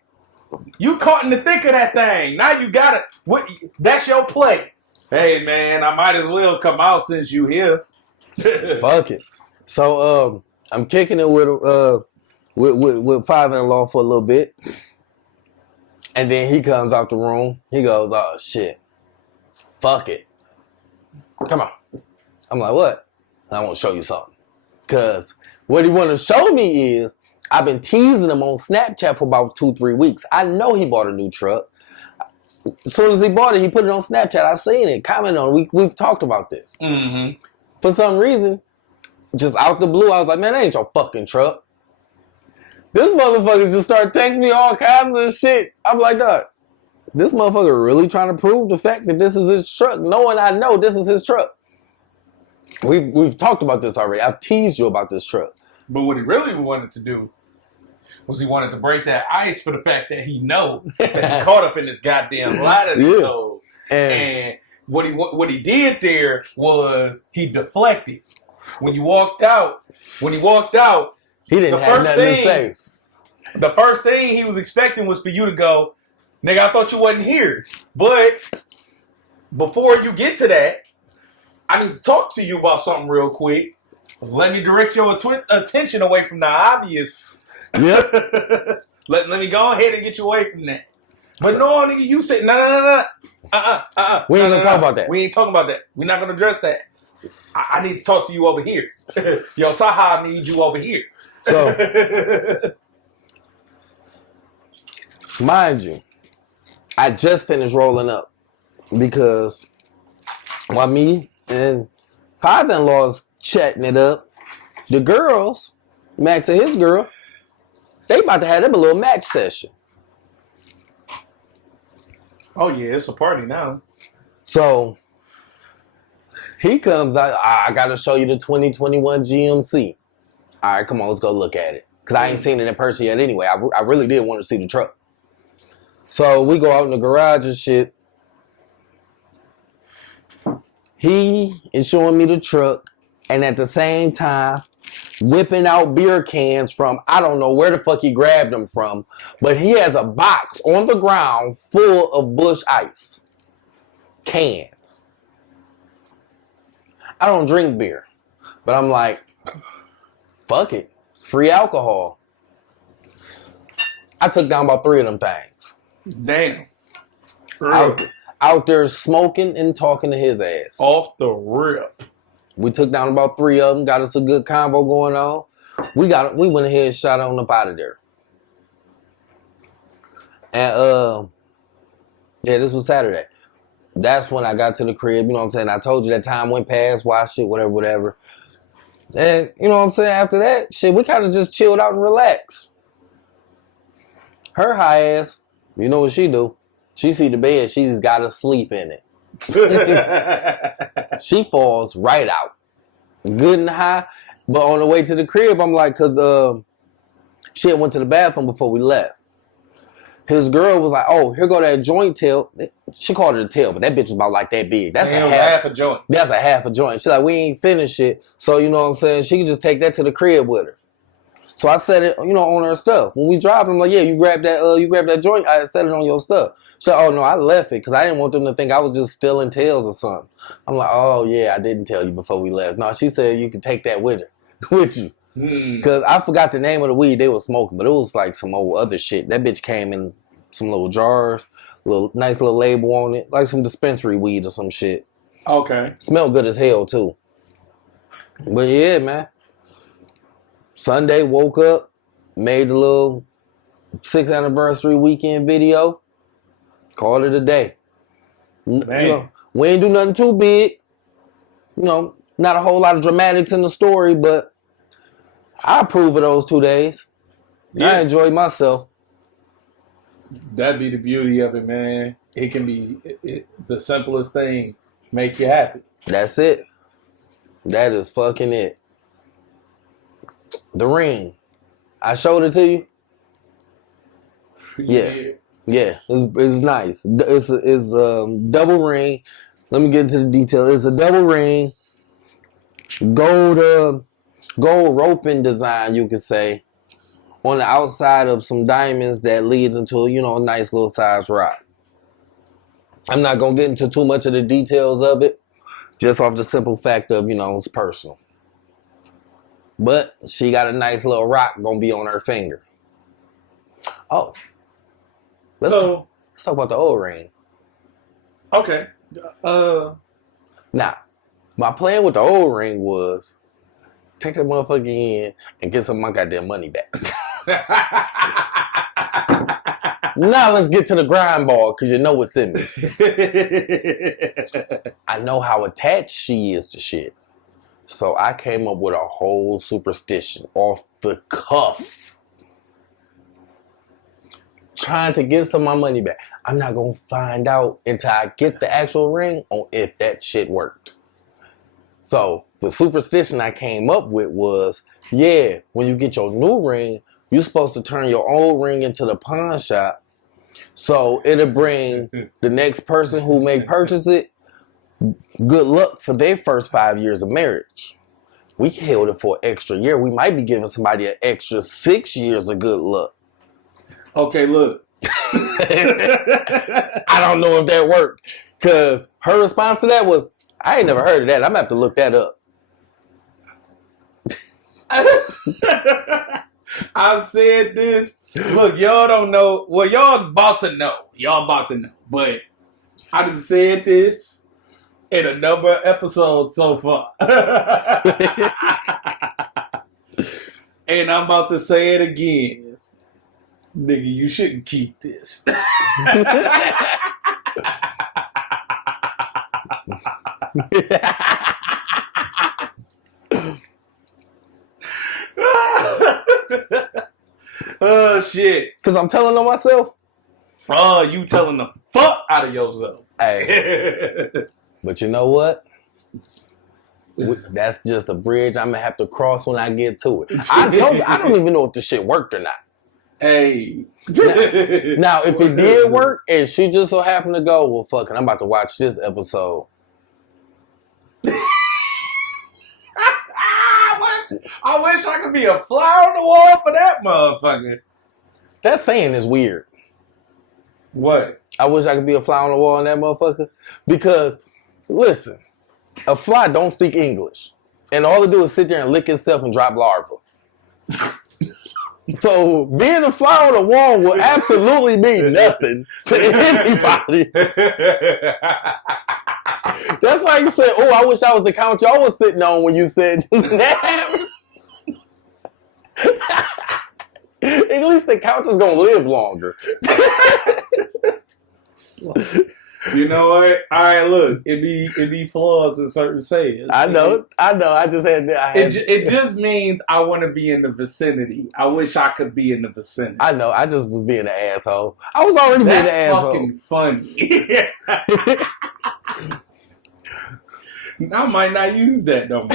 You caught in the thick of that thing. Now you got it. That's your play. Hey, man, I might as well come out since you here. Fuck it. So, I'm kicking it with father-in-law for a little bit. And then he comes out the room. He goes, oh, shit. Fuck it. Come on. I'm like, what? I want to show you something. Because what he want to show me is I've been teasing him on Snapchat for about 2-3 weeks. I know he bought a new truck. As soon as he bought it, he put it on Snapchat. I seen it, commented on it. We've talked about this. Mm-hmm. For some reason, just out the blue, I was like, man, that ain't your fucking truck. This motherfucker just started texting me all kinds of shit. I'm like, dog, this motherfucker really trying to prove the fact that this is his truck, knowing I know this is his truck. We've talked about this already. I've teased you about this truck. But what he really wanted to do was he wanted to break that ice for the fact that he know that he caught up in this goddamn lie that he told. And what he did there was he deflected. When he walked out, he didn't have nothing to say. The first thing he was expecting was for you to go, nigga, I thought you wasn't here. But before you get to that, I need to talk to you about something real quick. Let me direct your attention away from the obvious. Yep. Let me go ahead and get you away from that. But no, nigga, you said, no. We ain't gonna talk about that. We ain't talking about that. We're not gonna address that. I need to talk to you over here. Yo, Saha, I need you over here. So, mind you, I just finished rolling up because while me and father-in-law's chatting it up, the girls, Max and his girl, they about to have them a little match session. Oh, yeah, it's a party now. So, he comes out, I got to show you the 2021 GMC. All right, come on, let's go look at it. Because I ain't seen it in person yet anyway. I really did want to see the truck. So we go out in the garage and shit. He is showing me the truck and at the same time whipping out beer cans from, I don't know where the fuck he grabbed them from, but he has a box on the ground full of Busch Ice. Cans. I don't drink beer, but I'm like, fuck it. Free alcohol. I took down about 3 of them things. Damn. Out there smoking and talking to his ass. Off the rip. We took down about 3 of them, got us a good convo going on. We went ahead and shot on up out of there. And yeah, this was Saturday. That's when I got to the crib, you know what I'm saying? I told you that time went past, watched it, whatever. And, you know what I'm saying? After that, shit, we kind of just chilled out and relaxed. Her high ass, you know what she do? She see the bed, she's got to sleep in it. She falls right out. Good and high. But on the way to the crib, I'm like, because she had went to the bathroom before we left. His girl was like, oh, here go that joint tail. She called it a tail, but that bitch was about like that big. That's half a joint. That's a half a joint. She's like, we ain't finished it. So, you know what I'm saying? She can just take that to the crib with her. So I set it, on her stuff. When we drive, I'm like, yeah, you grab that joint. I set it on your stuff. So, oh no, I left it because I didn't want them to think I was just stealing tails or something. I'm like, oh yeah, I didn't tell you before we left. No, she said you could take that with you. Because I forgot the name of the weed they were smoking, but it was like some old other shit. That bitch came in some little jars, nice little label on it, like some dispensary weed or some shit. Okay. Smelled good as hell too. But yeah, man. Sunday, woke up, made the little 6th anniversary weekend video, called it a day. We ain't do nothing too big. Not a whole lot of dramatics in the story, but I approve of those 2 days. Yeah. I enjoyed myself. That'd be the beauty of it, man. It can be the simplest thing, make you happy. That's it. That is fucking it. The ring. I showed it to you. Yeah. It's nice. It's a double ring. Let me get into the detail. It's a double ring. Gold roping design, you could say, on the outside of some diamonds that leads into a nice little size rock. I'm not gonna get into too much of the details of it, just off the simple fact of it's personal. But she got a nice little rock gonna be on her finger. Oh. Let's talk about the old ring. Okay. Now, my plan with the old ring was take that motherfucker in and get some of my goddamn money back. Now let's get to the grind ball, because you know what's in me. I know how attached she is to shit. So I came up with a whole superstition off the cuff. Trying to get some of my money back. I'm not going to find out until I get the actual ring on if that shit worked. So the superstition I came up with was, when you get your new ring, you're supposed to turn your old ring into the pawn shop. So it'll bring the next person who may purchase it good luck for their first 5 years of marriage. We held it for an extra year. We might be giving somebody an extra 6 years of good luck. Okay, look. I don't know if that worked. Because her response to that was, I ain't never heard of that. I'm going to have to look that up. I've said this. Look, y'all don't know. Well, y'all about to know. But I done said this in a number of episodes so far. And I'm about to say it again. Nigga, you shouldn't keep this. Oh, shit. Because I'm telling on myself? Oh, you telling the fuck out of yourself. Hey. But you know what? That's just a bridge I'm going to have to cross when I get to it. I told you, I don't even know if this shit worked or not. Hey. Now, if it did work and she just so happened to go, well, fuck it, I'm about to watch this episode. I wish I could be a fly on the wall for that motherfucker. That saying is weird. What? I wish I could be a fly on the wall on that motherfucker. Because, listen, a fly don't speak English. And all it do is sit there and lick itself and drop larvae. So, being a fly on the wall will absolutely mean nothing to anybody. That's like you said, oh, I wish I was the couch y'all was sitting on when you said that. At least the couch is going to live longer. You know what? All right, look, it be flaws in certain sayings. I know. I just had. It just means I want to be in the vicinity. I wish I could be in the vicinity. I know. I just was being an asshole. I was already being an asshole. That's fucking funny. I might not use that no more.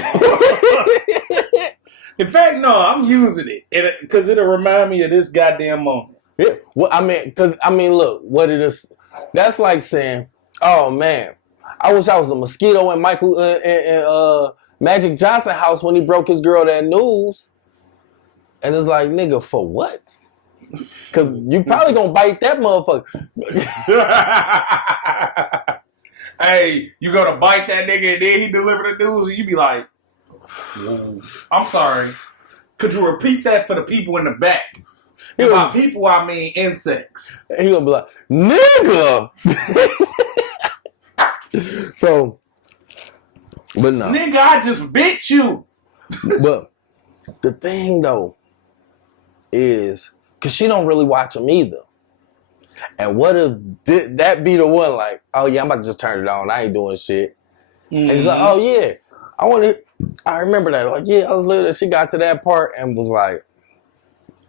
In fact, no, I'm using it because it'll remind me of this goddamn moment. Yeah. Well, look, what it is. That's like saying, oh man, I wish I was a mosquito in Magic Johnson house when he broke his girl that news. And it's like, nigga, for what? Because you probably gonna bite that motherfucker. Hey, you gonna bite that nigga and then he deliver the news and you be like, I'm sorry. Could you repeat that for the people in the back? And by people, I mean insects. He gonna be like, nigga! So, but no. Nigga, I just bit you. But the thing, though, is, because she don't really watch them either. And what if that be the one, like, oh, yeah, I'm about to just turn it on. I ain't doing shit. Mm-hmm. And he's like, oh, yeah, I remember that. Like, yeah, I was little. She got to that part and was like,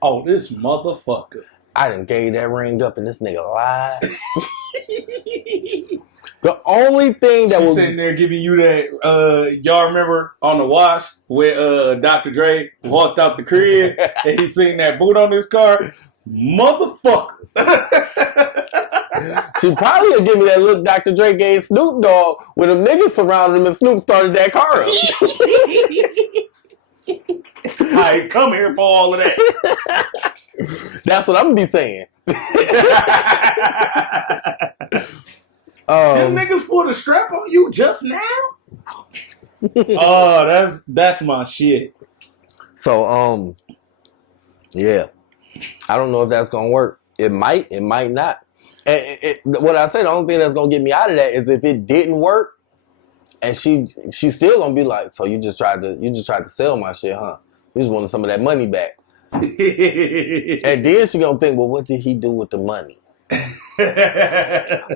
oh, this motherfucker. I done gave that ring up and this nigga lied. The only thing that was sitting there giving you that, y'all remember on the wash where Dr. Dre walked out the crib and he seen that boot on his car? Motherfucker. She probably would give me that look Dr. Dre gave Snoop Dogg when them niggas surrounded him and Snoop started that car up. I ain't come here for all of that. That's what I'm gonna be saying. Them niggas pulled a strap on you just now? Oh, that's my shit. So, yeah. I don't know if that's gonna work. It might not. And what I say, the only thing that's gonna get me out of that is if it didn't work, and she's still gonna be like, so you just tried to sell my shit, huh? You just wanted some of that money back. And then she gonna think, well, what did he do with the money?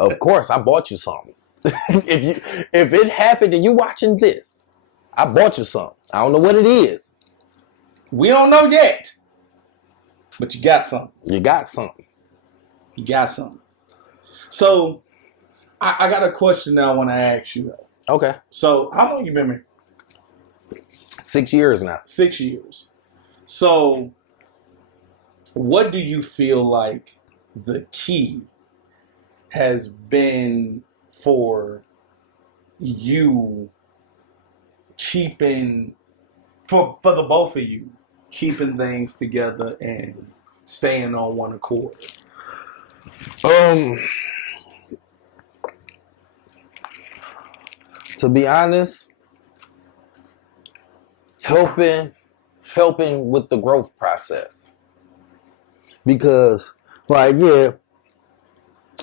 Of course, I bought you something. If it happened and you watching this, I bought you something. I don't know what it is. We don't know yet. But you got something. You got something. You got something. So, I got a question that I want to ask you. Okay. So, how long you been married? 6 years now. 6 years. So, what do you feel like the key has been for you keeping, for the both of you, keeping things together and staying on one accord? To be honest, helping with the growth process. Because, like, yeah,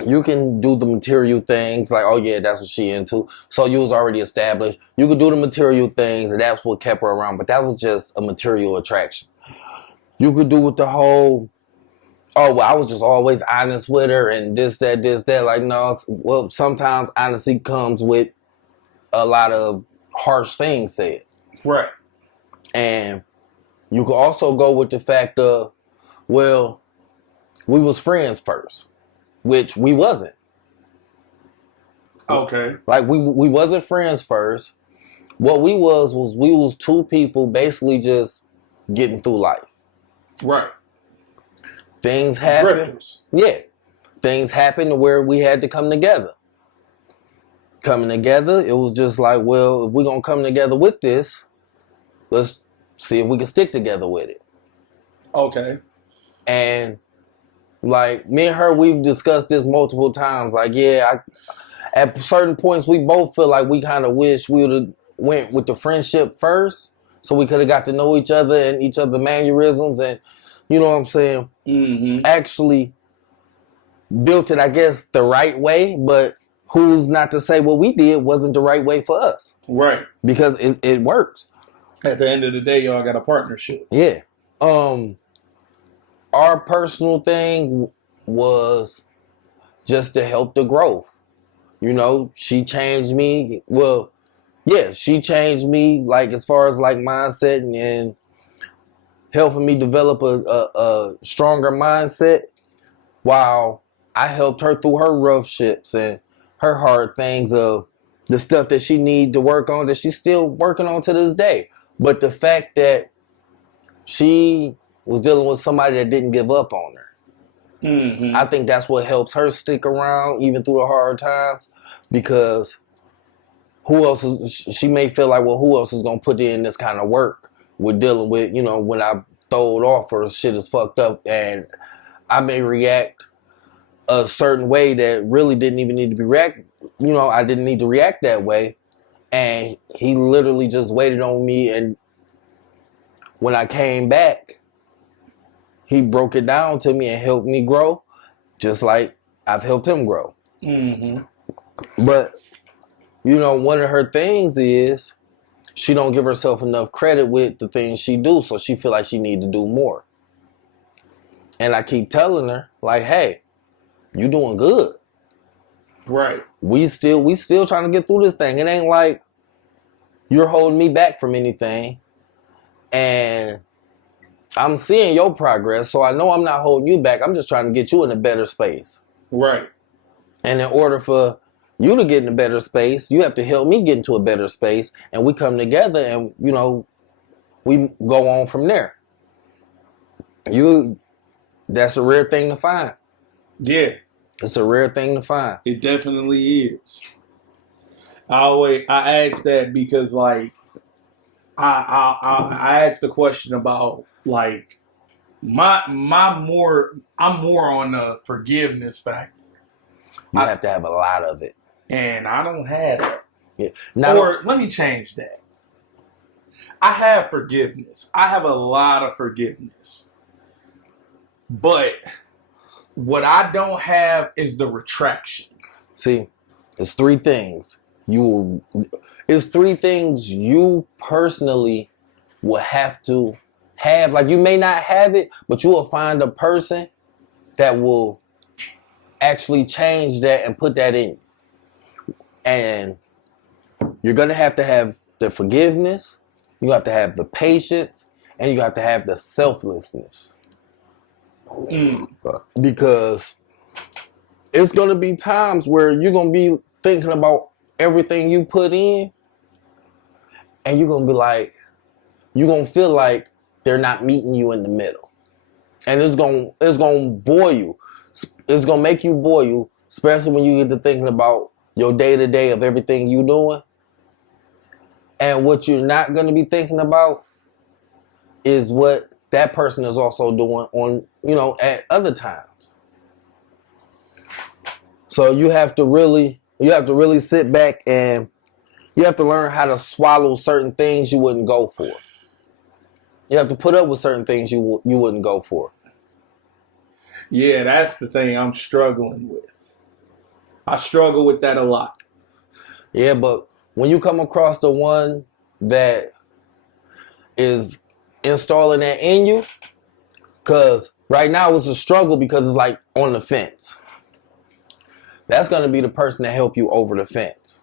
you can do the material things, like, oh yeah, that's what she into. So you was already established. You could do the material things, and that's what kept her around. But that was just a material attraction. You could do with the whole, oh, well, I was just always honest with her, and this, that. Like, no, well, sometimes honesty comes with a lot of harsh things said. Right. And you could also go with the fact of, well, we was friends first, which we wasn't. Okay. Like, we wasn't friends first. What we was two people basically just getting through life. Right. Things happen. Drifters. Yeah. Things happened to where we had to come together. Coming together, it was just like, well, if we're going to come together with this, let's see if we can stick together with it. Okay. And, like, me and her, we've discussed this multiple times. Like, yeah, at certain points, we both feel like we kind of wish we would have went with the friendship first, so we could have got to know each other and each other's mannerisms and, you know what I'm saying, actually built it, I guess, the right way, but who's not to say what we did wasn't the right way for us. Right. Because it works. At the end of the day, y'all got a partnership. Yeah. Our personal thing was just to help the growth. You know, she changed me. Well, yeah, she changed me, like, as far as, like, mindset and helping me develop a stronger mindset, while I helped her through her rough ships and her hard things of the stuff that she need to work on, that she's still working on to this day. But the fact that she was dealing with somebody that didn't give up on her, I think that's what helps her stick around even through the hard times, because who else is, she may feel like, well, who else is going to put in this kind of work with dealing with, you know, when I throwed off or shit is fucked up, and I may react a certain way that really didn't even need to be react. You know, I didn't need to react that way, and he literally just waited on me. And when I came back, he broke it down to me and helped me grow, just like I've helped him grow. Mm-hmm. But you know, one of her things is she don't give herself enough credit with the things she do, so she feel like she need to do more. And I keep telling her, like, hey, you doing good. Right. We still trying to get through this thing. It ain't like you're holding me back from anything. And I'm seeing your progress, so I know I'm not holding you back. I'm just trying to get you in a better space. Right. And in order for you to get in a better space, you have to help me get into a better space. And we come together and, you know, we go on from there. That's a rare thing to find. Yeah. It's a rare thing to find. It definitely is. I ask that because, like, I asked the question about, like, I'm more on the forgiveness factor. You have to have a lot of it. And I don't have it. Yeah. Let me change that. I have forgiveness. I have a lot of forgiveness. But what I don't have is the retraction. See, it's three things. It's three things you personally will have to have. Like, you may not have it, but you will find a person that will actually change that and put that in you. And you're going to have the forgiveness, you have to have the patience, and you have to have the selflessness. Because it's going to be times where you're going to be thinking about everything you put in, and you're going to be like, you're going to feel like they're not meeting you in the middle. And it's going to bore you. It's going to make you bore you, especially when you get to thinking about your day-to-day of everything you're doing. And what you're not going to be thinking about is what that person is also doing on, you know, at other times. So you have to really sit back, and you have to learn how to swallow certain things you wouldn't go for. You have to put up with certain things you wouldn't go for. Yeah, that's the thing I'm struggling with. I struggle with that a lot. Yeah, but when you come across the one that is installing that in you, because right now it's a struggle because it's like on the fence. That's going to be the person that help you over the fence.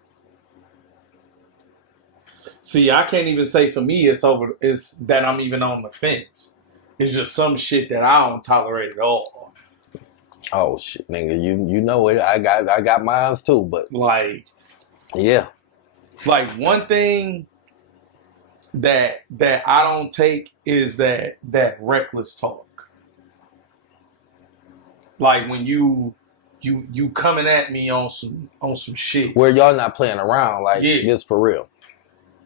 See, I can't even say for me it's that I'm even on the fence. It's just some shit that I don't tolerate at all. Oh shit, nigga, you know it. I got mines too, but like, yeah. Like, one thing that I don't take is that reckless talk. Like, when you coming at me on some shit where y'all not playing around, like, this for real.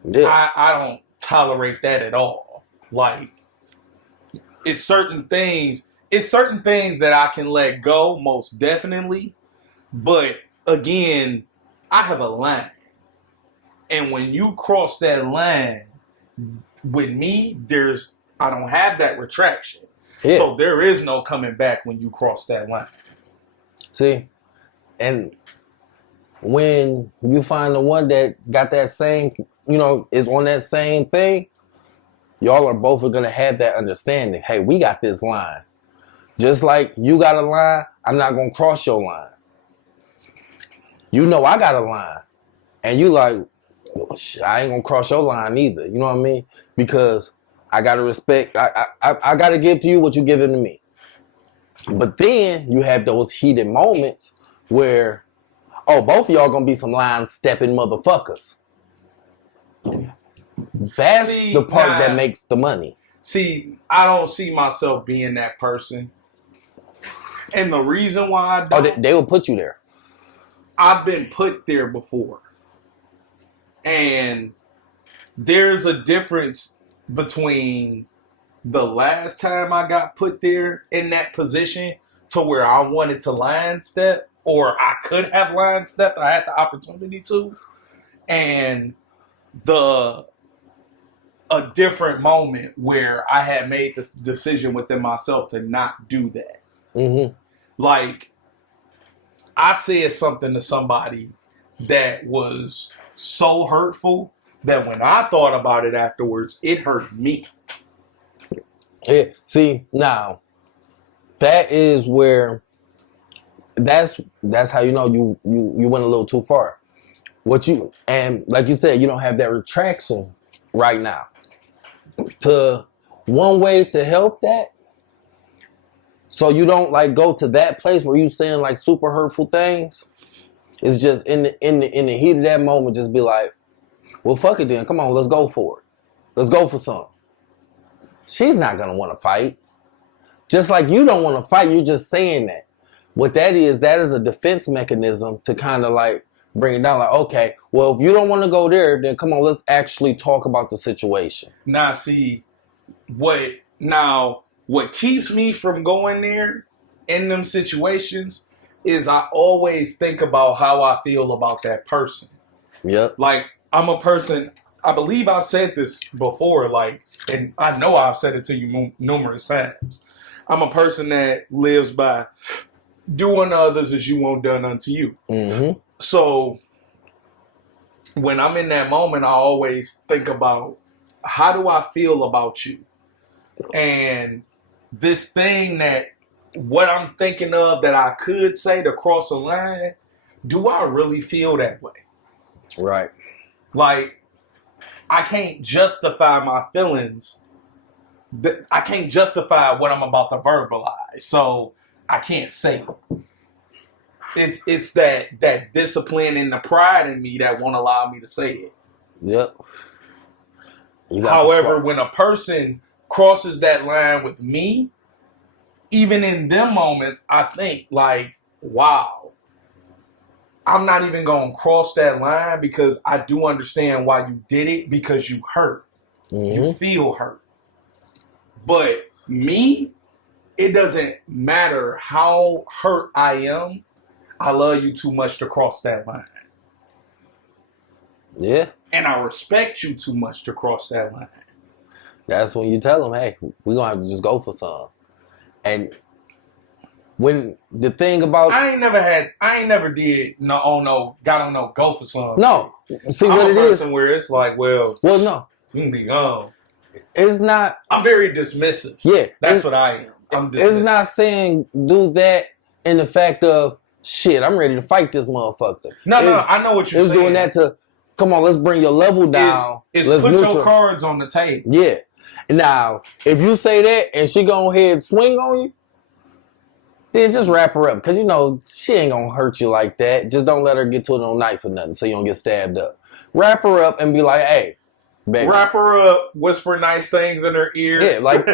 Yeah. I don't tolerate that at all. Like, it's certain things that I can let go, most definitely. But again, I have a line. And when you cross that line with me, I don't have that retraction. Yeah. So there is no coming back when you cross that line. See, and when you find the one that got that same, you know, is on that same thing, y'all are both going to have that understanding. Hey, we got this line. Just like you got a line, I'm not going to cross your line. You know I got a line. And you like, well, shit, I ain't going to cross your line either. You know what I mean? Because I got to respect, I got to give to you what you're giving to me. But then you have those heated moments where, both of y'all going to be some line-stepping motherfuckers. That's the part that makes the money. See, I don't see myself being that person. And the reason why I don't... they will put you there. I've been put there before. And there's a difference between the last time I got put there in that position to where I wanted to line step, or I could have line stepped, I had the opportunity to, and a different moment where I had made this decision within myself to not do that. Mm-hmm. Like, I said something to somebody that was so hurtful that when I thought about it afterwards, it hurt me. Yeah. See, now that is where that's how you know you went a little too far. And like you said, you don't have that retraction right now. One way to help that, so you don't like go to that place where you saying like super hurtful things, is just in the heat of that moment, just be like, well, fuck it then. Come on, let's go for it. Let's go for some. She's not gonna want to fight. Just like you don't want to fight, you're just saying that. What that is a defense mechanism to kind of like bring it down. Like, okay, well, if you don't want to go there, then come on, let's actually talk about the situation. Now, see, what keeps me from going there in them situations is I always think about how I feel about that person. Yep. Like, I'm a person, I believe I've said this before, like, and I know I've said it to you numerous times. I'm a person that lives by do unto others as you want done unto you. Mm-hmm. So when I'm in that moment, I always think about, how do I feel about you? And this thing that what I'm thinking of that I could say to cross a line, do I really feel that way? Right. Like, I can't justify my feelings. I can't justify what I'm about to verbalize. So I can't say it. It's that discipline and the pride in me that won't allow me to say it. Yep. However, when a person crosses that line with me, even in them moments, I think like, wow, I'm not even going to cross that line because I do understand why you did it, because you hurt. Mm-hmm. You feel hurt. But me, it doesn't matter how hurt I am. I love you too much to cross that line. Yeah. And I respect you too much to cross that line. That's when you tell them, hey, we're going to have to just go for some. And when the thing about... I ain't never did go for some. No. See, I'm what it is... I'm a person where it's like, well, no. You can be gone. It's not... I'm very dismissive. Yeah. That's what I am. I'm dismissive. It's not saying do that in the fact of, shit, I'm ready to fight this motherfucker. No, I know what you're saying. It's doing that to, come on, let's bring your level down. It's put your cards on the table. Yeah. Now, if you say that and she go ahead and swing on you, then just wrap her up. Because, you know, she ain't going to hurt you like that. Just don't let her get to it on a knife or nothing so you don't get stabbed up. Wrap her up and be like, hey, baby. Wrap her up, whisper nice things in her ear. Yeah, like,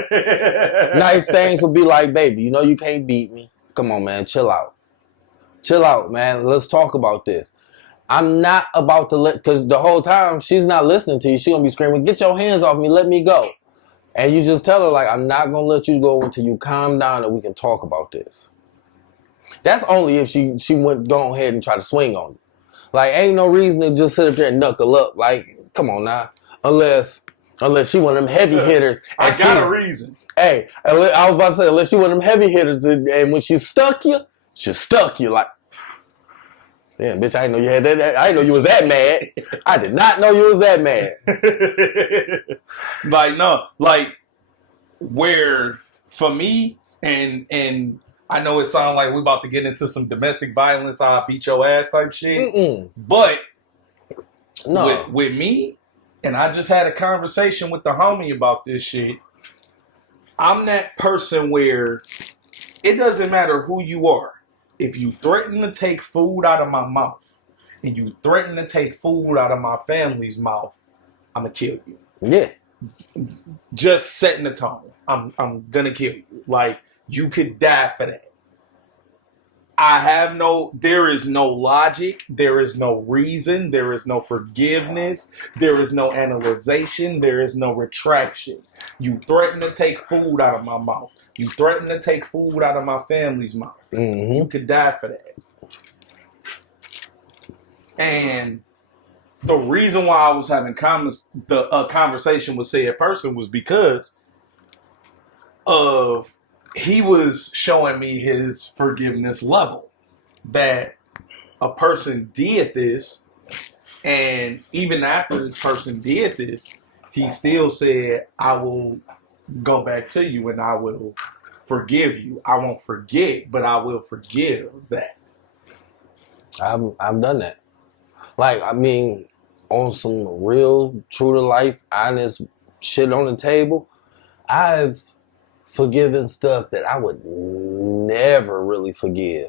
nice things would be like, baby, you know you can't beat me. Come on, man, chill out. Chill out, man. Let's talk about this. I'm not about to because the whole time she's not listening to you. She's going to be screaming, get your hands off me, let me go. And you just tell her, like, I'm not going to let you go until you calm down and we can talk about this. That's only if she went go ahead and try to swing on you. Like, ain't no reason to just sit up there and knuckle up. Like, come on now. Unless she one of them heavy hitters. I got a reason. Hey, I was about to say, unless she one of them heavy hitters and when she stuck you like, damn, bitch, I didn't know you had that. I didn't know you was that mad. I did not know you was that mad. Where for me, and I know it sounds like we're about to get into some domestic violence, I'll beat your ass type shit. Mm-mm. But no, with me, and I just had a conversation with the homie about this shit. I'm that person where it doesn't matter who you are. If you threaten to take food out of my mouth and you threaten to take food out of my family's mouth, I'm going to kill you. Yeah. Just setting the tone. I'm going to kill you. Like, you could die for that. there is no logic, there is no reason, there is no forgiveness, there is no analyzation, there is no retraction. You threaten to take food out of my mouth. You threaten to take food out of my family's mouth. Mm-hmm. You could die for that. And the reason why I was having a conversation with said person was because of he was showing me his forgiveness level. That a person did this, and even after this person did this, he still said, I will go back to you and I will forgive you. I won't forget, but I will forgive that. I've done that. Like, I mean, on some real, true to life, honest shit on the table, I've forgiven stuff that I would never really forgive.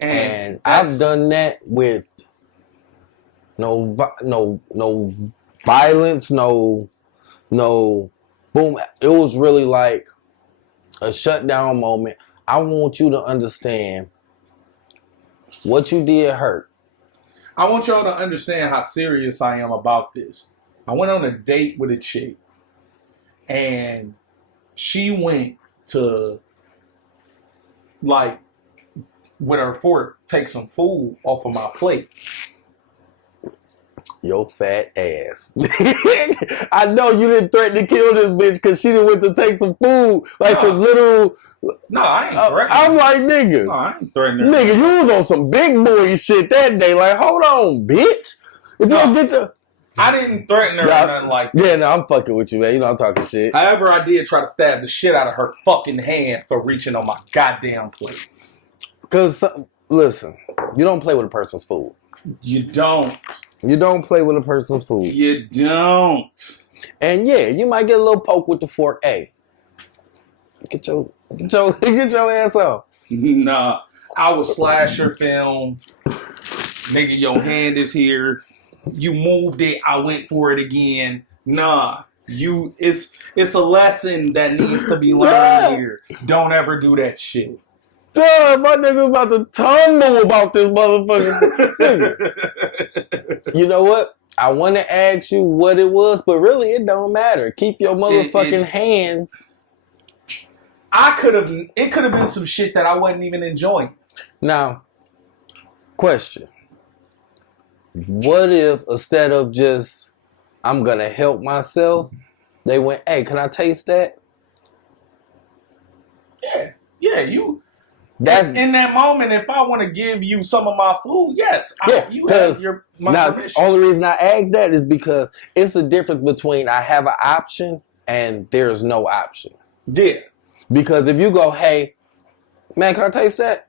And I've done that with no violence, no boom. It was really like a shutdown moment. I want you to understand what you did hurt. I want y'all to understand how serious I am about this. I went on a date with a chick, and she went to, like, with her fork, take some food off of my plate. Your fat ass. I know you didn't threaten to kill this bitch because she didn't went to take some food. Like some literal... No, I ain't threatening. I'm like, nigga. No, I ain't threatening. Nigga, you was on some big boy shit that day. Like, hold on, bitch. If you don't get to... I didn't threaten her or nothing like that. Yeah, no, I'm fucking with you, man. You know I'm talking shit. However, I did try to stab the shit out of her fucking hand for reaching on my goddamn plate. Because, listen, you don't play with a person's food. You don't. You don't play with a person's food. You don't. And yeah, you might get a little poke with the fork. Hey, get your ass off. Nah, I will slash your film. Nigga, your hand is here. You moved it. I went for it again. Nah, it's a lesson that needs to be learned here. Don't ever do that shit. Damn, my nigga's about to tumble about this motherfucker. You know what? I want to ask you what it was, but really it don't matter. Keep your motherfucking hands. It could have been some shit that I wasn't even enjoying. Now, question. What if instead of just, I'm going to help myself, they went, hey, can I taste that? Yeah, you... That's in that moment. If I want to give you some of my food, yes, you have my permission. Only reason I ask that is because it's a difference between I have an option and there's no option. Yeah. Because if you go, hey, man, can I taste that?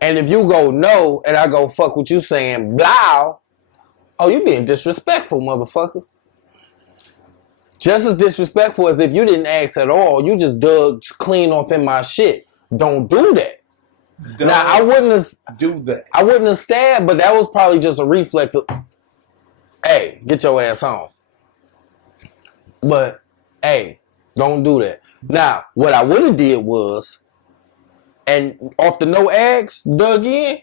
And if you go no, and I go fuck what you saying, blah, oh, you being disrespectful, motherfucker. Just as disrespectful as if you didn't ask at all. You just dug clean off in my shit. Don't do that. Now, I wouldn't have stabbed, but that was probably just a reflex of, hey, get your ass on. But, hey, don't do that. Now, what I would have did was, and off the no eggs, dug in,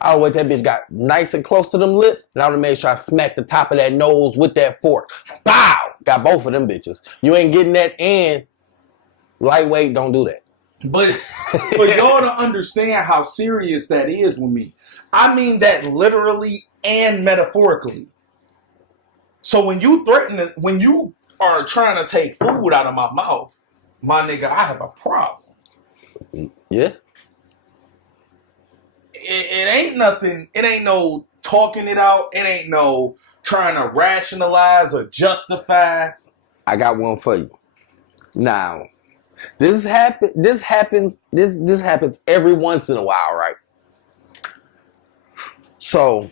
I would that bitch got nice and close to them lips, and I would have made sure I smacked the top of that nose with that fork. Bow! Got both of them bitches. You ain't getting that in. Lightweight, don't do that. But for y'all to understand how serious that is with me, I mean that literally and metaphorically. So when you are trying to take food out of my mouth, my nigga, I have a problem. Yeah. It ain't nothing. It ain't no talking it out. It ain't no trying to rationalize or justify. I got one for you. Now, this happens every once in a while, right? So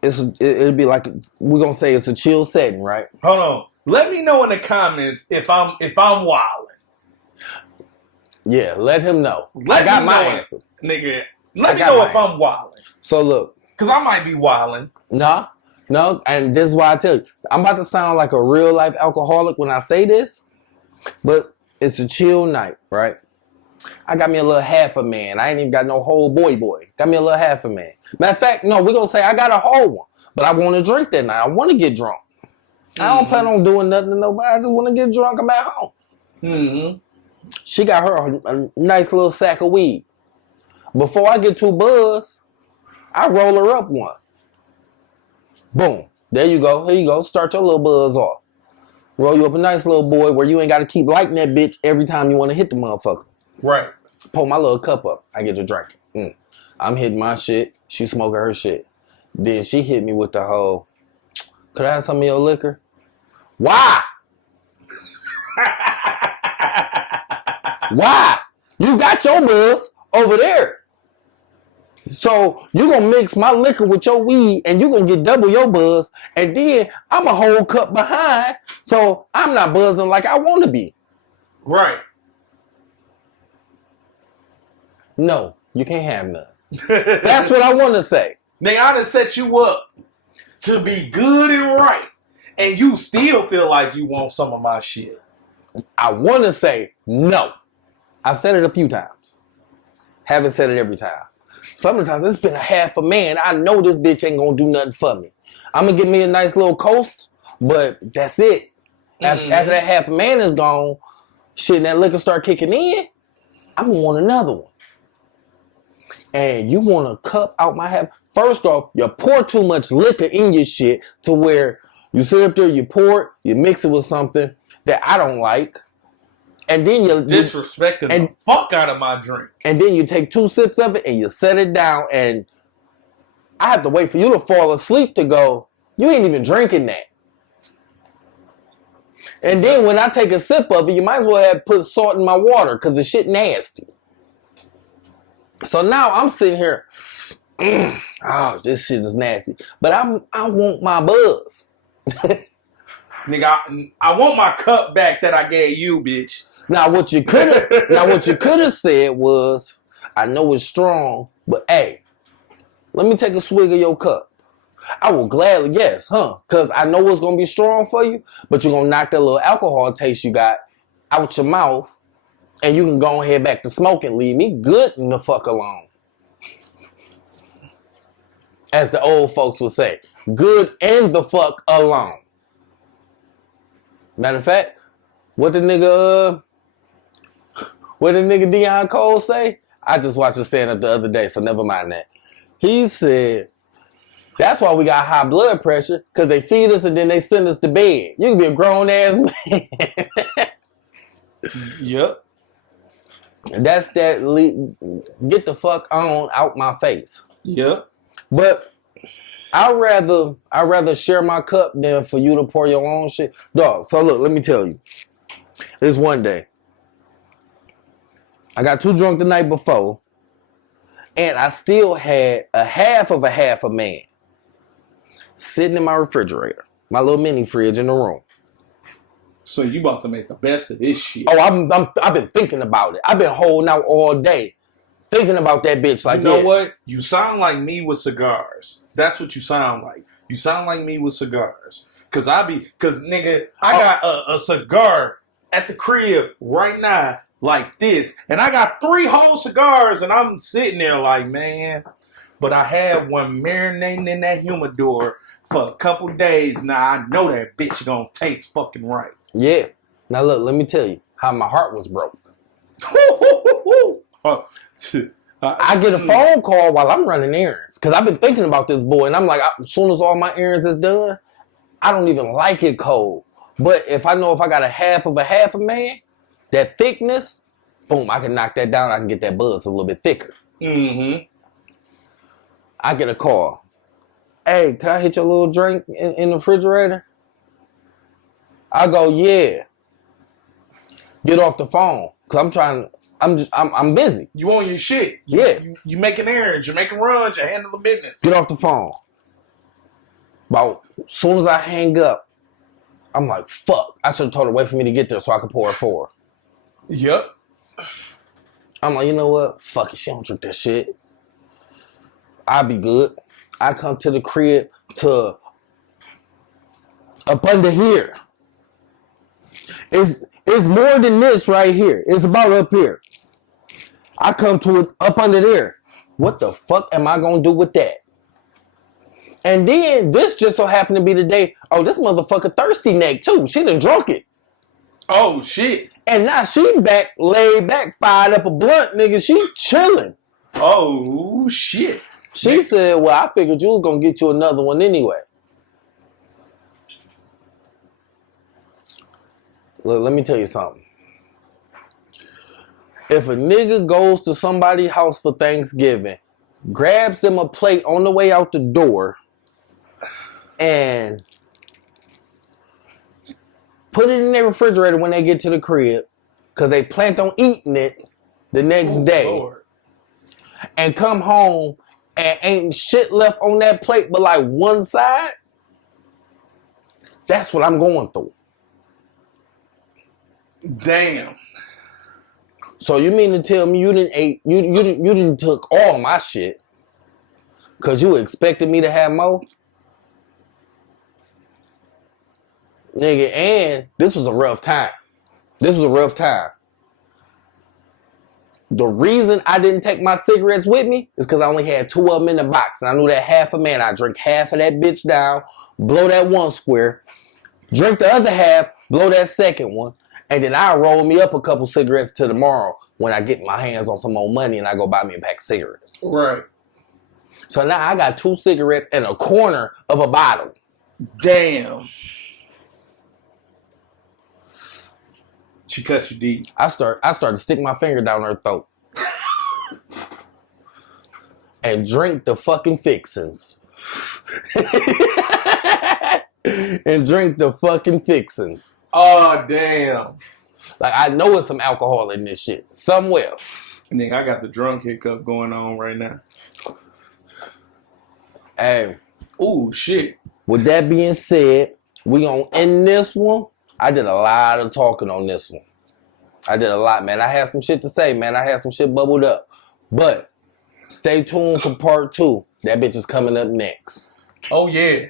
it'll be like we're gonna say it's a chill setting, right? Hold on. Let me know in the comments if I'm wilding. Yeah, let him know. I got my answer, nigga. Let me know if I'm wilding. So look, because I might be wilding. No, and this is why I tell you, I'm about to sound like a real life alcoholic when I say this, but it's a chill night, right? I got me a little half a man. I ain't even got no whole boy. Got me a little half a man. Matter of fact, no, we're going to say I got a whole one. But I want to drink that night. I want to get drunk. I don't plan on doing nothing to nobody. I just want to get drunk. I'm at home. Mm-hmm. She got her a nice little sack of weed. Before I get too buzzed, I roll her up one. Boom. There you go. Here you go. Start your little buzz off. Roll you up a nice little boy where you ain't got to keep lighting that bitch every time you want to hit the motherfucker. Right. Pull my little cup up. I get to drinking. I'm hitting my shit. She smoking her shit. Then she hit me with the whole, could I have some of your liquor? Why? Why? You got your buzz over there. So you gonna mix my liquor with your weed and you gonna get double your buzz, and then I'm a whole cup behind, so I'm not buzzing like I want to be. Right. No, you can't have none. That's what I want to say. Nigga, I done set you up to be good and right, and you still feel like you want some of my shit. I want to say no. I've said it a few times. Haven't said it every time. Sometimes it's been a half a man. I know this bitch ain't gonna do nothing for me. I'm gonna get me a nice little coast, but that's it. After that half a man is gone, shit, and that liquor start kicking in, I'm gonna want another one. And you want a cup out my half. First off, you pour too much liquor in your shit to where you sit up there, you pour it, you mix it with something that I don't like. And then you disrespecting the fuck out of my drink. And then you take 2 sips of it and you set it down, and I have to wait for you to fall asleep to go, you ain't even drinking that. And then when I take a sip of it, you might as well have put salt in my water because the shit nasty. So now I'm sitting here, oh, this shit is nasty. But I want my buzz. Nigga, I want my cup back that I gave you, bitch. Now what you could have said was, I know it's strong, but hey, let me take a swig of your cup. I will gladly, yes, because I know it's gonna be strong for you, but you're gonna knock that little alcohol taste you got out your mouth, and you can go ahead back to smoking. Leave me good in the fuck alone. As the old folks would say, good and the fuck alone. Matter of fact, what the nigga Deion Cole say? I just watched a stand up the other day, so never mind that. He said, that's why we got high blood pressure, because they feed us and then they send us to bed. You can be a grown ass man. Yep. That's that get the fuck on out my face. Yep. But I'd rather share my cup than for you to pour your own shit. Dog, so look, let me tell you. This one day, I got too drunk the night before, and I still had a half a man sitting in my refrigerator, my little mini fridge in the room. So you about to make the best of this shit? Oh, I've been thinking about it. I've been holding out all day, thinking about that bitch. Like, you know what? You sound like me with cigars. That's what you sound like. You sound like me with cigars. Cause nigga, I got a cigar at the crib right now like this, and I got 3 whole cigars, and I'm sitting there like, man. But I had one marinating in that humidor for a couple days. Now I know that bitch gonna taste fucking right. Yeah. Now look, let me tell you how my heart was broke. I get a phone call while I'm running errands because I've been thinking about this boy, and I'm like, as soon as all my errands is done, I don't even like it cold. But if I got a half a man, that thickness, boom, I can knock that down. I can get that buzz a little bit thicker. Mm-hmm. I get a call. Hey, can I hit your little drink in the refrigerator? I go, yeah. Get off the phone, cause I'm busy. You on your shit. You making errands, you're making runs, you're handling business. Get off the phone. About as soon as I hang up, I'm like, fuck. I should have told her wait for me to get there so I could pour it for her. Yep. I'm like, you know what? Fuck it. She don't drink that shit. I'll be good. I come to the crib to up under here. It's more than this right here. It's about up here. I come to it up under there. What the fuck am I gonna do with that? And then this just so happened to be the day. Oh, this motherfucker thirsty neck too. She done drunk it. Oh shit. And now she back, laid back, fired up a blunt, nigga. She chilling. Oh shit. She said, well, I figured you was gonna get you another one anyway. Look, let me tell you something. If a nigga goes to somebody's house for Thanksgiving, grabs them a plate on the way out the door, and put it in their refrigerator when they get to the crib, because they planned on eating it the next day, Lord. and come home and ain't shit left on that plate but like one side, that's what I'm going through. Damn. So you mean to tell me you didn't took all my shit because you expected me to have more? Nigga, and this was a rough time. The reason I didn't take my cigarettes with me is because I only had 2 of them in the box. And I knew that half a man, I drink half of that bitch down, blow that one square, drink the other half, blow that second one, and then I roll me up a couple cigarettes till tomorrow when I get my hands on some more money and I go buy me a pack of cigarettes. Right. So now I got 2 cigarettes and a corner of a bottle. Damn. She cut you deep. I started to stick my finger down her throat. And drink the fucking fixins. Oh, damn. Like, I know it's some alcohol in this shit. Somewhere. Nigga, I got the drunk hiccup going on right now. Hey. Ooh, shit. With that being said, we gonna end this one. I did a lot of talking on this one. I did a lot, man. I had some shit to say, man. I had some shit bubbled up. But stay tuned for part 2. That bitch is coming up next. Oh, yeah.